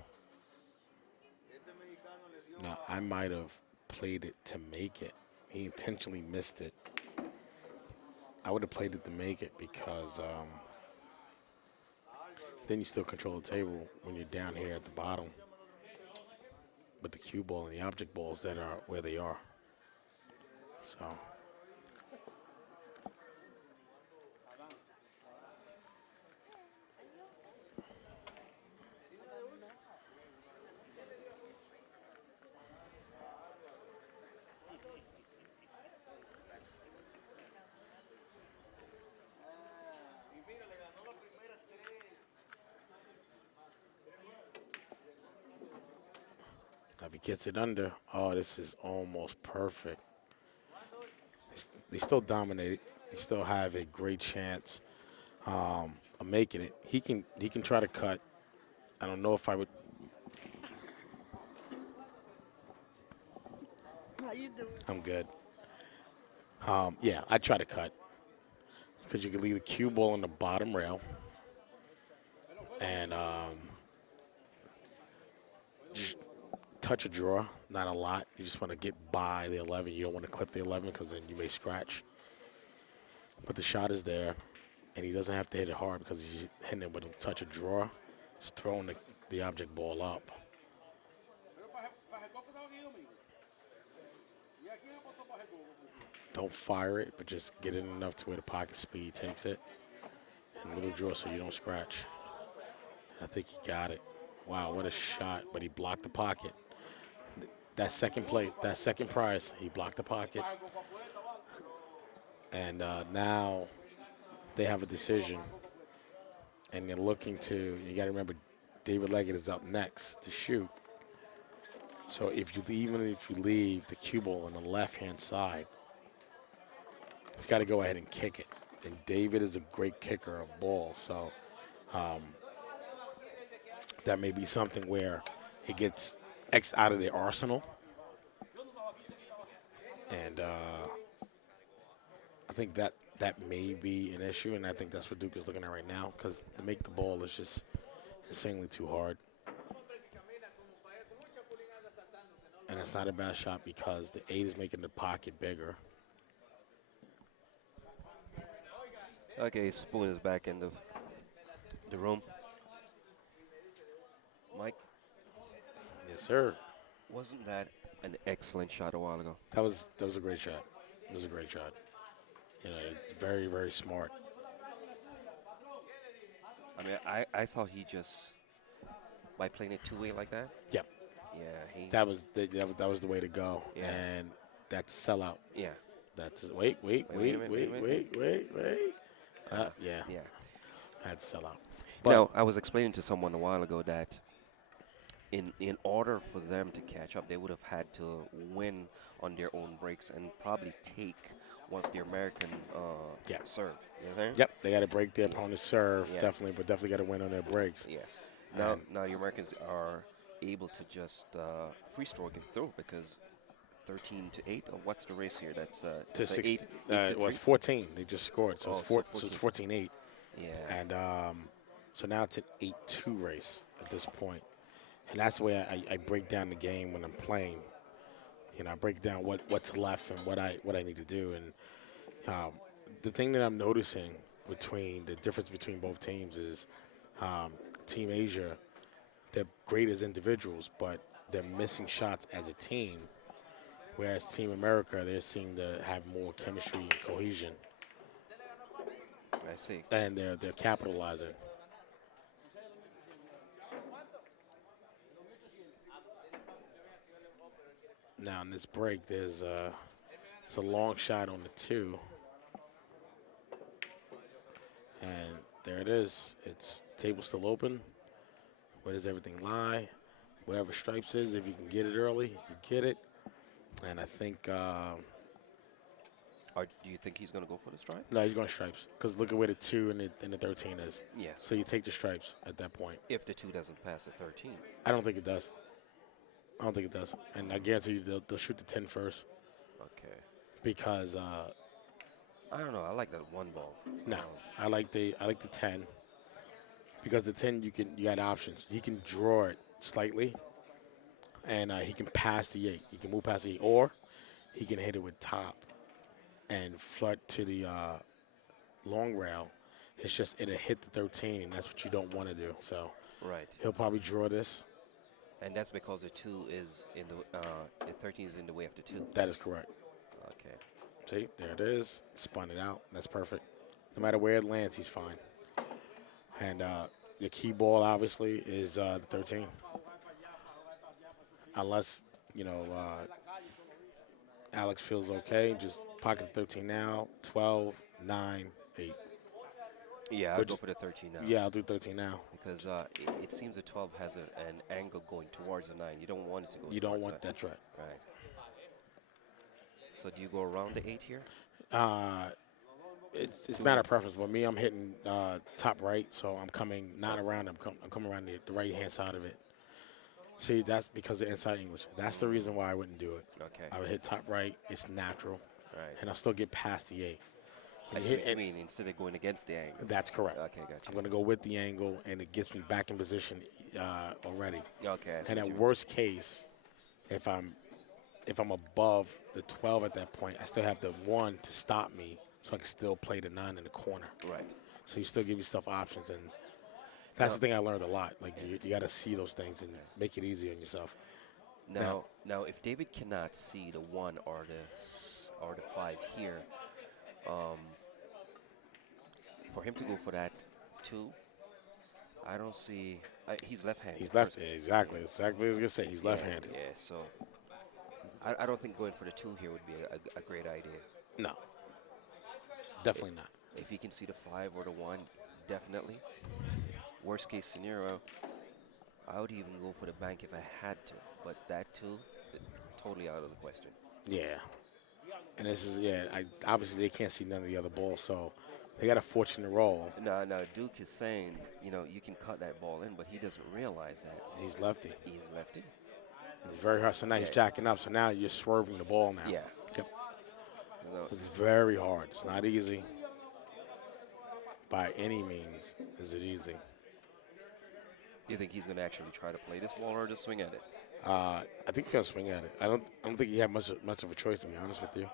Now, I might have played it to make it. He intentionally missed it. I would have played it to make it because then you still control the table when you're down here at the bottom with the cue ball and the object balls that are where they are. So, if he gets it under, oh, this is almost perfect. They still dominate it. They still have a great chance of making it. He can try to cut. I don't know if I would. How you doing? I'm good. Yeah, I'd try to cut because you can leave the cue ball on the bottom rail and just touch a draw. Not a lot. You just want to get by the 11. You don't want to clip the 11 because then you may scratch. But the shot is there, and he doesn't have to hit it hard because he's hitting it with a touch of draw. Just throwing the object ball up. Don't fire it, but just get it enough to where the pocket speed takes it. And a little draw so you don't scratch. I think he got it. Wow, what a shot. But he blocked the pocket. That second place, that second prize, he blocked the pocket. And now they have a decision, and they're looking to. You got to remember, David Leggett is up next to shoot. So even if you leave the cue ball on the left-hand side, he's got to go ahead and kick it. And David is a great kicker of balls, so that may be something where he gets X out of their arsenal. And I think that may be an issue, and I think that's what Duke is looking at right now because to make the ball is just insanely too hard. And it's not a bad shot because the 8 is making the pocket bigger. Okay, Spoon is back in the room. Mike, Yes, sir. wasn't that an excellent shot a while ago? That was a great shot. It was a great shot. You know, it's very, very smart. I mean, I thought he just, by playing it two-way like that, Yep. yeah, he, That was the way to go. Yeah. And that's a sellout. yeah, That's Wait a minute, wait a wait. Yeah, yeah. that's sellout. Now, I was explaining to someone a while ago that in order for them to catch up, they would have had to win on their own breaks and probably take one of the American Yeah. serve. You know what I'm saying? Yep, they got to break their opponent's serve, Yeah. definitely, but definitely got to win on their breaks. Yes. Now, And- now the Americans are able to just free stroke it through because 13-8. Or what's the race here? That's To that's 6, 8 to well, it's 3? 14. They just scored, so Oh, it's, so so it's 14. 14-8. Yeah. And so now it's an 8-2 race at this point. And that's the way I break down the game when I'm playing. You know, I break down what's left and what I need to do. And the thing that I'm noticing between the difference between both teams is Team Asia, they're great as individuals, but they're missing shots as a team. Whereas Team America, they seem to have more chemistry and cohesion, I see. and they're capitalizing. Now in this break, there's it's a long shot on the 2, and there it is. It's table still open. Where does everything lie? Wherever stripes is, if you can get it early, you get it. And I think Do you think he's going to go for the strike? no, he's going stripes because look at where the 2 and the 13 is. Yes. So you take the stripes at that point. If the 2 doesn't pass the 13. I don't think it does. I don't think it does. And I guarantee you they'll shoot the 10 first Okay. because I don't know. I like that one ball. no, I like the 10 because the 10 you got options. He can draw it slightly, and he can pass the 8. He can move past the 8, or he can hit it with top and flirt to the long rail. It's just it'll hit the 13, and that's what you don't want to do. So Right. he'll probably draw this. And that's because the 2 is in the 13 is in the way of the 2. That is correct. Okay. See, there it is. Spun it out. That's perfect. No matter where it lands, he's fine. And your key ball, obviously, is the 13. Unless, Alex feels okay, just pocket the 13 now. 12, 9, 8. Yeah, I'll Which- go for the 13 now. Yeah, I'll do 13 now. Because it seems the 12 has an angle going towards the 9. You don't want it to go You don't towards want that right. Right. So do you go around the 8 here? It's a matter of preference. With me, I'm hitting top right, so I'm coming not around. I'm coming around the right-hand side of it. See, that's because of inside English. That's the reason why I wouldn't do it. Okay. I would hit top right. It's natural. Right. And I'll still get past the 8. I see what you mean. Instead of going against the angle. That's correct. Okay, I'm gotcha. going to go with the angle, and it gets me back in position already. Okay, I see And what at you mean. worst case, if I'm above the 12 at that point, I still have the 1 to stop me, so I can still play the 9 in the corner. Right. So you still give yourself options, and that's the thing I learned a lot. Like you got to see those things and make it easy on yourself. Now, if David cannot see the 1 or the 5 here, for him to go for that 2, I don't see. He's left-handed. He's left. Exactly what I was gonna say. He's left-handed. Yeah. So I don't think going for the 2 here would be a great idea. No, definitely not. if he can see the 5 or the 1, definitely. Worst case scenario, I would even go for the bank if I had to, but that too, totally out of the question. Yeah. And this is, yeah, obviously they can't see none of the other balls, so they got a fortunate roll. Now Duke is saying, you can cut that ball in, but he doesn't realize that He's lefty. he's lefty. It's very hard. So now he's Yeah. jacking up. So now you're swerving the ball now. Yeah. Yep. You know, It's very hard. It's not easy. By any means is it easy. you think he's going to actually try to play this ball or just swing at it? I think he's gonna swing at it. I don't think he had much of a choice, to be honest with you.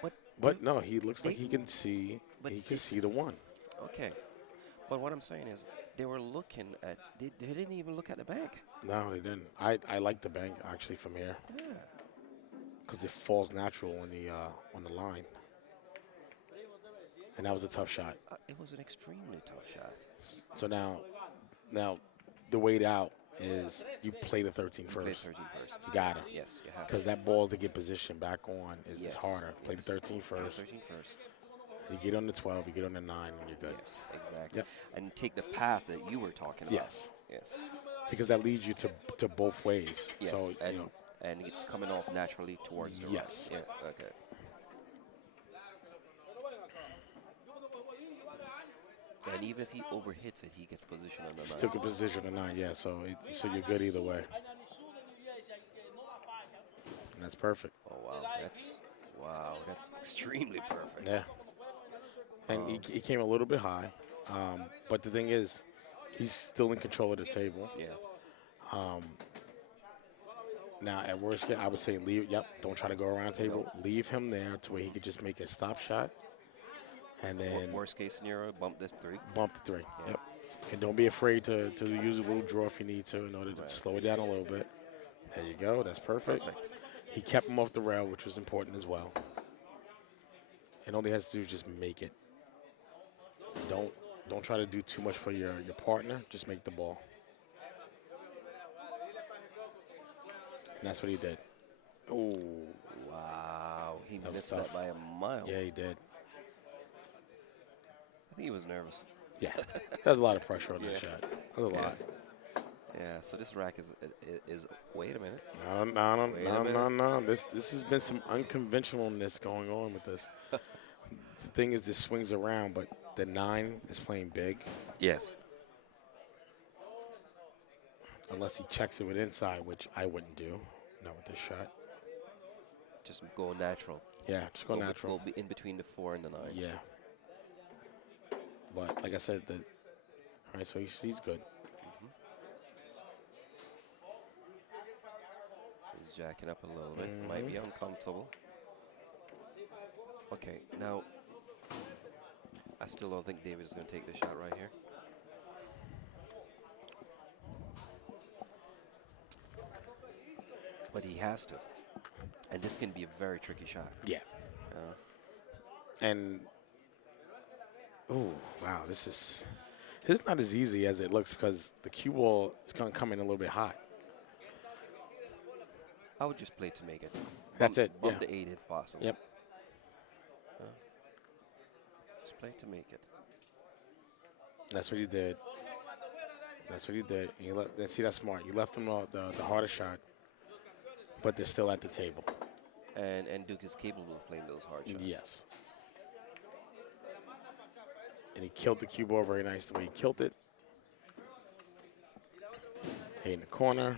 But But no, he looks like they- he can see. but He can it- see the 1. okay. But what I'm saying is, they were looking at. They didn't even look at the bank. No, they didn't. I like the bank actually from here Yeah. because it falls natural on the line, and that was a tough shot. It was an extremely tough shot. So now the way out is you play the 13 Play first. 13 first. You gotta. Yes, you have Because to. that ball to get position back on is Yes, harder. Play the yes. 13 Play the first. 13 first. You get on the 12, you get on the 9, and you're good. Yes, exactly. Yep. And take the path that you were talking about. Yes. Yes. Because that leads you to both ways. Yes. So, and and it's coming off naturally towards the right. Yes. Yeah. Okay. And even if he overhits it, he gets position on the still line. good position on 9, yeah. So you're good either way. And that's perfect. Oh wow, that's extremely perfect. Yeah. And he came a little bit high. But the thing is, he's still in control of the table. Yeah. Now, at worst case, I would say leave. Yep, don't try to go around the table. Leave him there to where he could just make a stop shot. And then Worst case scenario, bump this 3. bump the 3. Yep. And don't be afraid to use a little draw if you need to in order to slow it down a little bit. There you go. That's perfect. He kept him off the rail, which was important as well. And all he has to do is just make it. Don't try to do too much for your partner. Just make the ball. And that's what he did. Oh, Wow, he That was missed tough. that by a mile. yeah, he did. I think he was nervous. Yeah, there's a lot of pressure on Yeah. that shot. There's a lot. Yeah. So this rack is. Wait a minute. Wait a No. This has been some unconventionalness going on with this. The thing is, this swings around, but the 9 is playing big. Yes. Unless he checks it with inside, which I wouldn't do. Not with this shot. Just go natural. Yeah, just go natural. Go in between the 4 and the 9. Yeah. But like I said, all right, so he's good. He's jacking up a little bit. Might be uncomfortable. Okay, now I still don't think David is going to take the shot right here. But he has to. And this can be a very tricky shot. Yeah. And oh wow, this is not as easy as it looks because the cue ball is going to come in a little bit hot. I would just play to make it. That's it, Bump yeah. the 8 if possible. Yep. Just play to make it. That's what he did. That's what he did. And see, that's smart. You left them the hardest shot, but they're still at the table. And Duke is capable of playing those hard shots. Yes. And he killed the cue ball very nice the way he killed it. Hey, in the corner.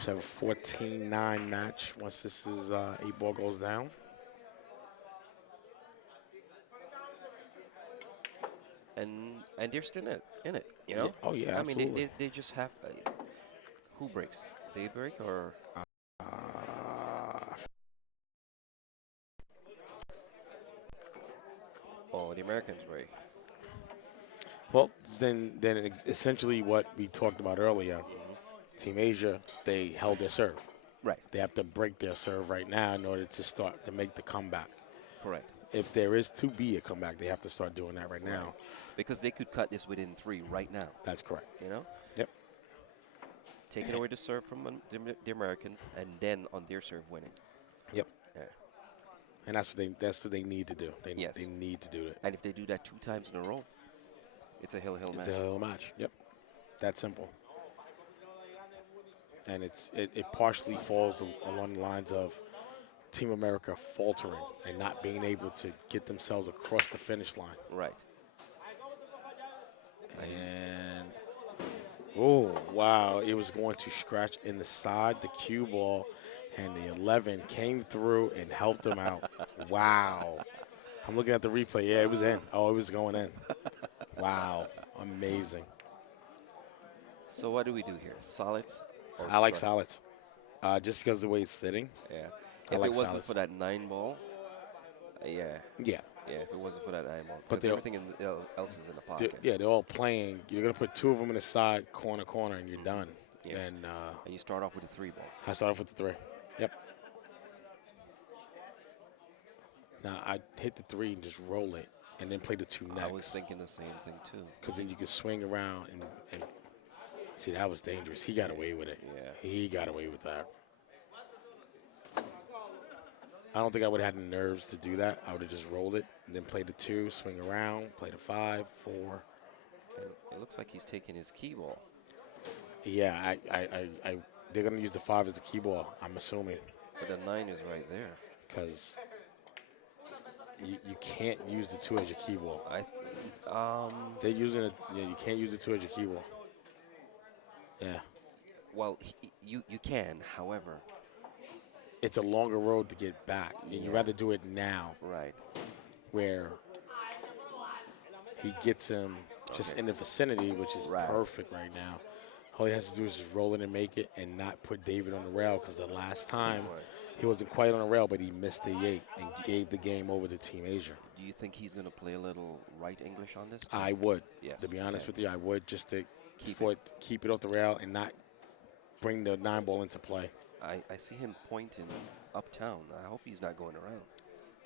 Should have a 14-9 match once this is 8 ball goes down. And they're still in it, you know? Yeah. Oh, yeah, I mean, absolutely. they just have. Who breaks? They break or? Oh, the Americans break. Well, then essentially what we talked about earlier, Team Asia, they held their serve. Right. They have to break their serve right now in order to make the comeback. Correct. If there is to be a comeback, they have to start doing that right now. Because they could cut this within 3 right now. That's correct. You know, Yep. taking away the serve from the Americans, and then on their serve winning. Yep. Yeah. and that's what they need to do. They Yes. need to do it. And if they do that 2 times in a row, it's a hill It's match. a hell of a match. Yep, that simple. And it partially falls along the lines of Team America faltering and not being able to get themselves across the finish line. Right. And oh wow, it was going to scratch in the side, the cue ball, and the 11 came through and helped them out. Wow. I'm looking at the replay. Yeah, it was in. Oh, it was going in. Wow. Amazing. So what do we do here? Solids or I like strike? solids. Just because of the way it's sitting, Yeah. I If like it wasn't solids. for that 9 ball, yeah. Yeah. Yeah, if it wasn't for that 9 ball. But Because they'll- everything else is in the pocket. Yeah, they're all playing. You're going to put two of them in the side, corner, and you're done. Yes. And And you start off with a 3 ball. I start off with the 3. Yep. Now, I hit the 3 and just roll it and then play the 2 next. I was thinking the same thing too. Because then you can swing around and see, that was dangerous. He got away with it. Yeah. He got away with that. I don't think I would have had the nerves to do that. I would have just rolled it and then played the 2, swing around, play the 5, 4. And it looks like he's taking his key ball. Yeah, they're going to use the 5 as the key ball, I'm assuming, But the 9 is right there. because you can't use the 2 as your key ball. They're using it. Yeah, you can't use the 2 as your key ball. Yeah. Well, you can. However, It's a longer road to get back, and you'd rather do it now, right. where he gets him just in the vicinity, which is Right. perfect right now. All he has to do is just roll it and make it and not put David on the rail, because the last time he wasn't quite on the rail, but he missed the 8 and gave the game over to Team Asia. Do you think he's going to play a little right English on this? I would. Yes. To be honest Okay. with you, I would, just to Keep keep it off the rail and not bring the 9 ball into play. I see him pointing uptown. I hope he's not going around.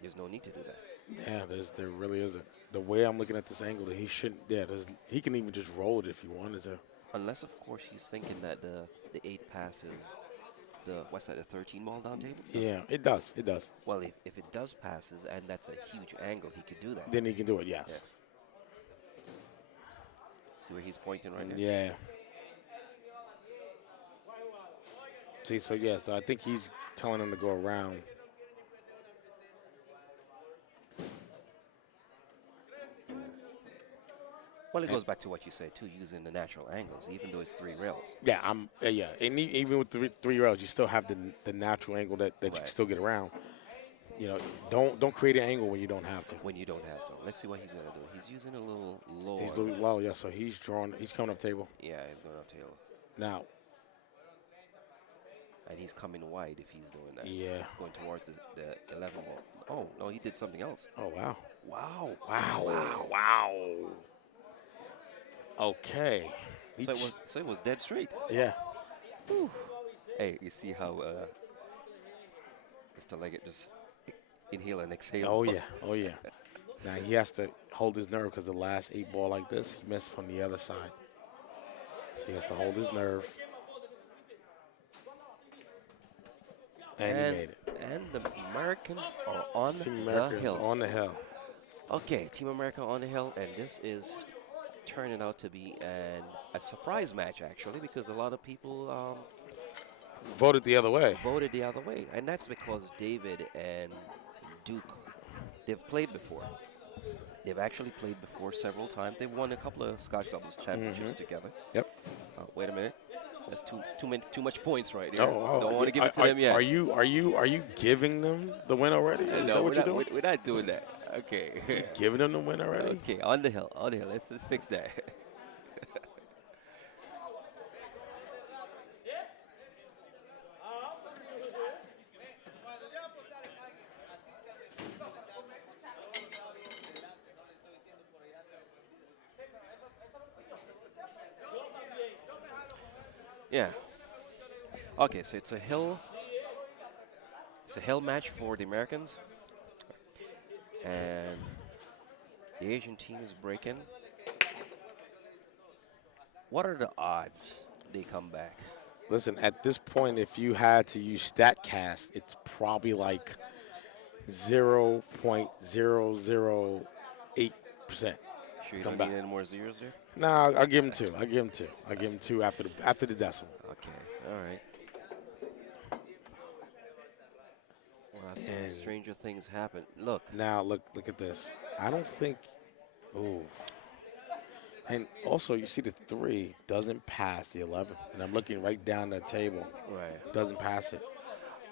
There's no need to do that. Yeah, there really isn't. The way I'm looking at this angle, that he shouldn't. Yeah, he can even just roll it if he wanted to. Unless, of course, he's thinking that the 8 passes what's that, the 13 ball down table? Yeah, it does. It does. Well, if it does passes and that's a huge angle, he could do that. Then he can do it. Yes. Yes. See where he's pointing right now? Yeah. See, so yeah, so I think he's telling him to go around. Well, it goes back to what you said, too, using the natural angles, even though it's 3 rails. Yeah, yeah, and even with three rails, you still have the natural angle that you can Right. still get around. You know, don't create an angle when you don't have to. When you don't have to. Let's see what he's going to do. He's using a little lower. He's doing low, yeah. So he's coming up table Yeah, he's going up tail. now. And he's coming wide if he's doing that. Yeah. He's going towards the 11 ball. Oh, no, he did something else. Oh wow, Wow. wow. Okay. So it was dead straight. Yeah. Hey, you see how Mr. Leggat just inhale and exhale? Oh yeah. Oh yeah. Now he has to hold his nerve, because the last 8 ball like this, he missed from the other side. So he has to hold his nerve. And he made it. And the Americans are on Team the America is hill. on the hill. Okay, Team America on the hill, and this is turning out to be a surprise match, actually, because a lot of people Voted the other way. voted the other way, and that's because David and Duke, they've played before. They've actually played before several times. They've won a couple of Scotch doubles championships together. Yep. Oh, wait a minute, that's too much points right there. Oh, Don't want to give it to them yet. Are you giving them the win already? Is no, that we're what you're not, doing? we're not doing that. Okay. Giving them the win already? Okay, on the hill. Let's fix that. Yeah. Okay, so it's a hill. It's a hill match for the Americans, and the Asian team is breaking. What are the odds they come back? Listen, at this point, if you had to use StatCast, it's probably like 0.008% Sure to you come don't need back. any more zeros there? Nah, I'll give him two. I'll give him two. I'll give him two after the decimal. Okay, all right. Well, And stranger things happen. Look, now look at this. I don't think. Ooh. And also, you see the 3 doesn't pass the 11. And I'm looking right down the table. right. Doesn't pass it.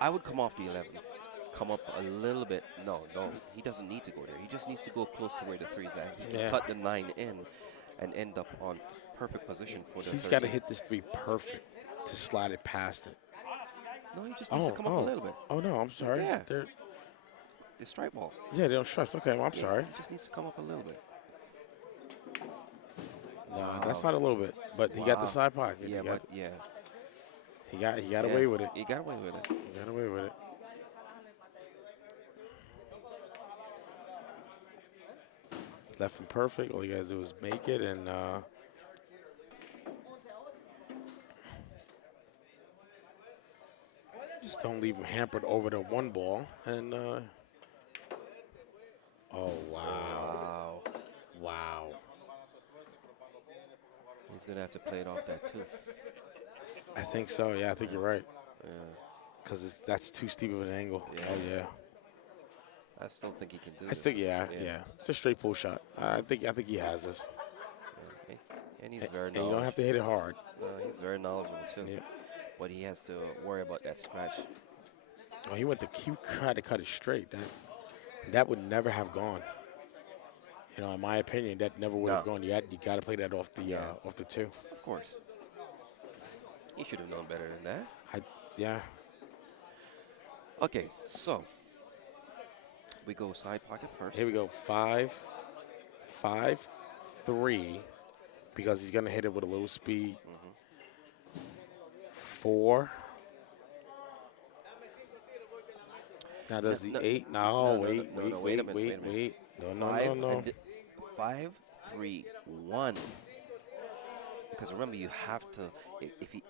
I would come off the 11. Come up a little bit. No, no, he doesn't need to go there. He just needs to go close to where the 3 is at. He can Yeah. cut the 9 in and end up on perfect position for the He's got to 13. hit this 3 perfect to slide it past it. No, he just needs to come up a little bit. Oh no! I'm sorry. Yeah, They're the strike ball. yeah, they don't stripes. Okay, well, I'm Yeah, sorry. he just needs to come up a little bit. No, Wow. that's not a little bit. But he got the Wow. side pocket. Yeah, but yeah. He got Yeah, away with it. He got away with it. He got away with it. Left him perfect. All you guys do is make it, and just don't leave him hampered over the 1 ball. And oh wow, Wow. wow. He's gonna have to play it off that too. I think so. Yeah, I think you're right. Yeah. Because that's too steep of an angle. Yeah. Oh yeah. I still think he can do I this. think yeah. It's a straight pull shot. I think he has this. Yeah. And he's very And you don't knowledgeable. have to hit it hard. He's very knowledgeable too. Yeah. But he has to worry about that scratch. Oh, he went to tried to cut it straight. That would never have gone. You know, in my opinion, that never would have No. gone. You got to play that off the 2. Of course. He should have known better than that. Yeah. Okay, so we go side pocket first. Here we go. 5, 5, 3, because he's gonna hit it with a little speed. 4. Now does the 8? No, wait. wait a minute. No. 5, 3, 1. Because remember, you have to.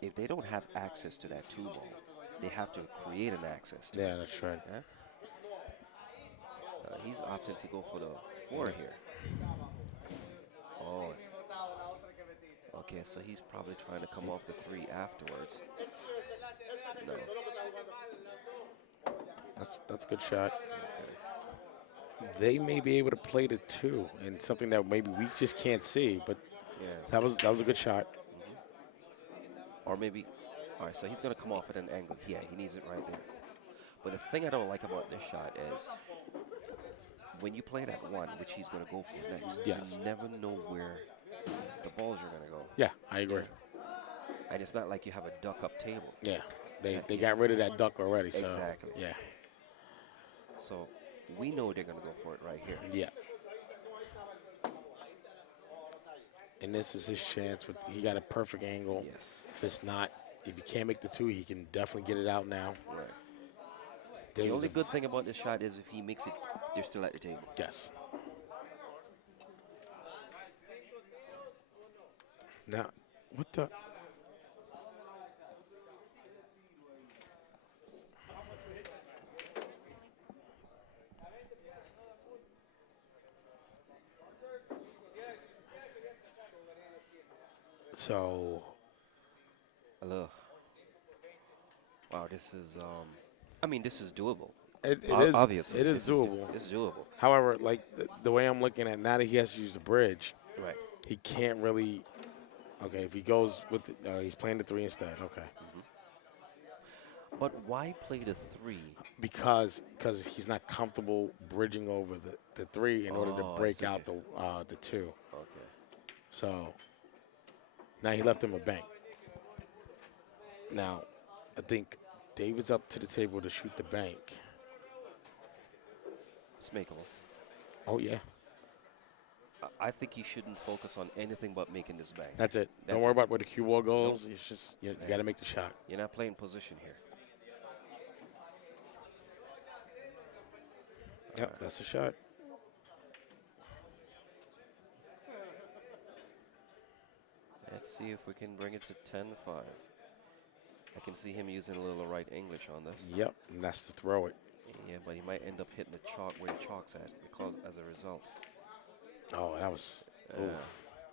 If they don't have access to that 2 ball, they have to create an access. To Yeah, it. that's right. Yeah? He's opted to go for the 4 here. Oh. Okay, so he's probably trying to come off the 3 afterwards. No. That's a good shot. They may be able to play the 2 and something that maybe we just can't see, but Yes. that was a good shot. Or maybe. All right, so he's going to come off at an angle. Yeah, he needs it right there. But the thing I don't like about this shot is when you play that 1, which he's going to go for next, Yes. you never know where the balls are going to go. Yeah, I agree. And it's not like you have a duck up table. Yeah, they got rid of that duck already. So, Exactly. Yeah. So we know they're going to go for it right here. Yeah. And this is his chance. He got a perfect angle. Yes. If he can't make the 2, he can definitely get it out now. Right. There The was only a- good thing about this shot is if he makes it, they're still at the table. Yes. Now, what the? So, Hello. Wow, this is I mean, this is doable. it Obviously, it is doable. It's doable. However, like the way I'm looking at now that he has to use the bridge, Right. he can't really. Okay, if he goes with, he's playing the 3 instead. Okay, But why play the 3? because he's not comfortable bridging over the 3 in order to Oh, I break see. out the 2. Okay. So now he left him a bank. Now, I think David's up to the table to shoot the bank. It's makeable. Oh yeah, I think you shouldn't focus on anything but making this bang. that's it. Don't That's worry it. about where the cue ball goes. It's just you got to make the shot. You're not playing position here. Yep, that's the shot. Let's see if we can bring it to 10-5. I can see him using a little right English on this. Yep, and that's to throw it. Yeah, but he might end up hitting the chalk where the chalk's at because as a result. Oh, that was. Oof. Uh,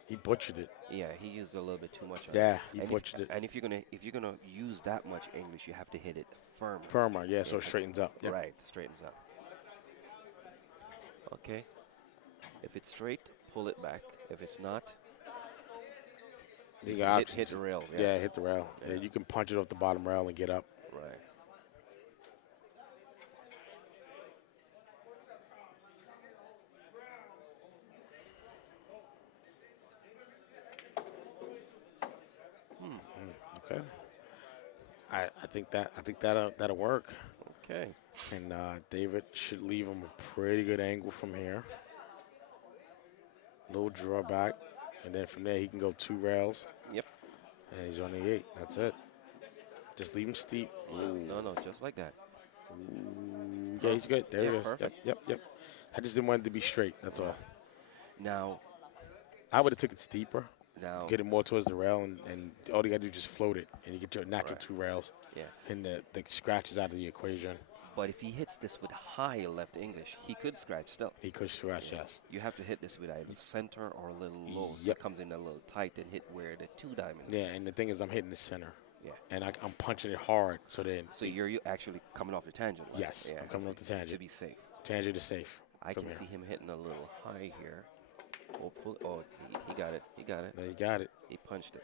He butchered it. yeah, he used a little bit too much on it. Yeah, he butchered it. And if you're gonna use that much English, you have to hit it firmer. Firmer, yeah, Yeah, so it straightens up. Yep. right, straightens up. Okay. If it's straight, pull it back. If it's not, You got hit options. the rail. Yeah. Yeah, hit the rail. Yeah, you can punch it off the bottom rail and get up. Right. Okay. I think that'll work. Okay. And David should leave him a pretty good angle from here. Little drawback, and then from there he can go 2 rails, Yep. and he's on the 8. That's it. Just leave him steep. No, no, just like that. Ooh, yeah, he's good. There Yeah, he is. perfect. Yep. I just didn't want it to be straight. That's all. Now, I would have took it steeper, now, get it more towards the rail, and all you got to do is just float it, and you get your natural Right. 2 rails, yeah. and the scratch is out of the equation. But if he hits this with high left English, he could scratch still. He could scratch, yes. You have to hit this with either center or a little low, so Yep. it comes in a little tight and hit where the 2 diamond. Yeah, and the thing is, I'm hitting the center, Yeah. and I'm punching it hard, so then So you're actually coming off the tangent line. Yes, Yeah, I'm coming off the tangent. to be safe. tangent is safe. I from can here. see him hitting a little high here. Hopefully, oh, he got it. He got it. There you got it. He punched it.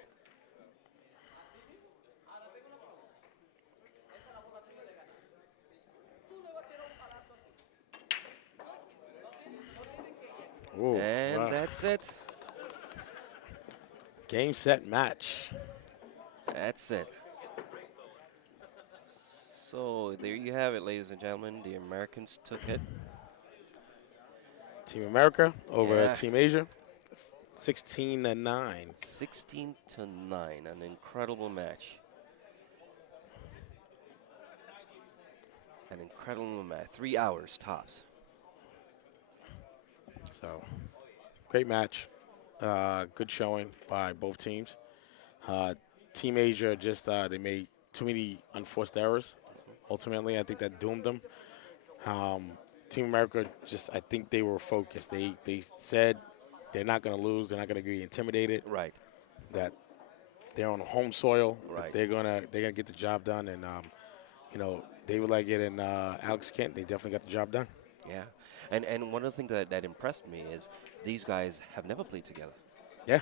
Ooh, And wow. that's it. Game, set, match. That's it. So there you have it, ladies and gentlemen. The Americans took it. Team America over Yeah. Team Asia, 16-9. 16-9. An incredible match. An incredible match. 3 hours tops. So, great match. Good showing by both teams. Team Asia just they made too many unforced errors. Ultimately, I think that doomed them. Team America I think they were focused. They said they're not going to lose. They're not going to be intimidated. Right. That they're on home soil. that Right. They're gonna get the job done. And David Leggett and Alex Kent, they definitely got the job done. Yeah. And one of the things that impressed me is these guys have never played together. Yeah,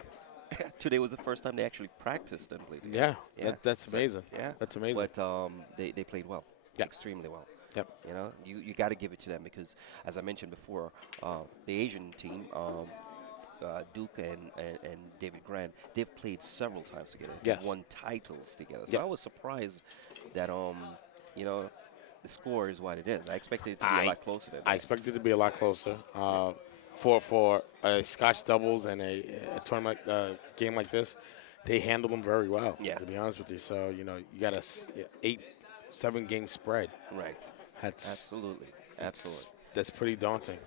Today was the first time they actually practiced and played together. yeah. That's So, amazing. yeah. That's amazing. But they played well. Yeah. Extremely well. Yep. You know, you got to give it to them because, as I mentioned before, the Asian team, Duke and David Grant, they've played several times together. Yes. They've won titles together. So Yep. I was surprised that the score is what it is. I expected it to be a lot closer than I that. expected it to be a lot closer. For a Scotch doubles and a tournament game like this, they handle them very well. Yeah. To be honest with you, so you got a 8-7 game spread. Right. That's Absolutely. Absolutely. That's pretty daunting.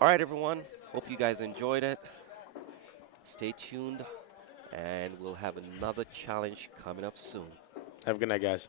All right, everyone. Hope you guys enjoyed it. Stay tuned, and we'll have another challenge coming up soon. Have a good night, guys.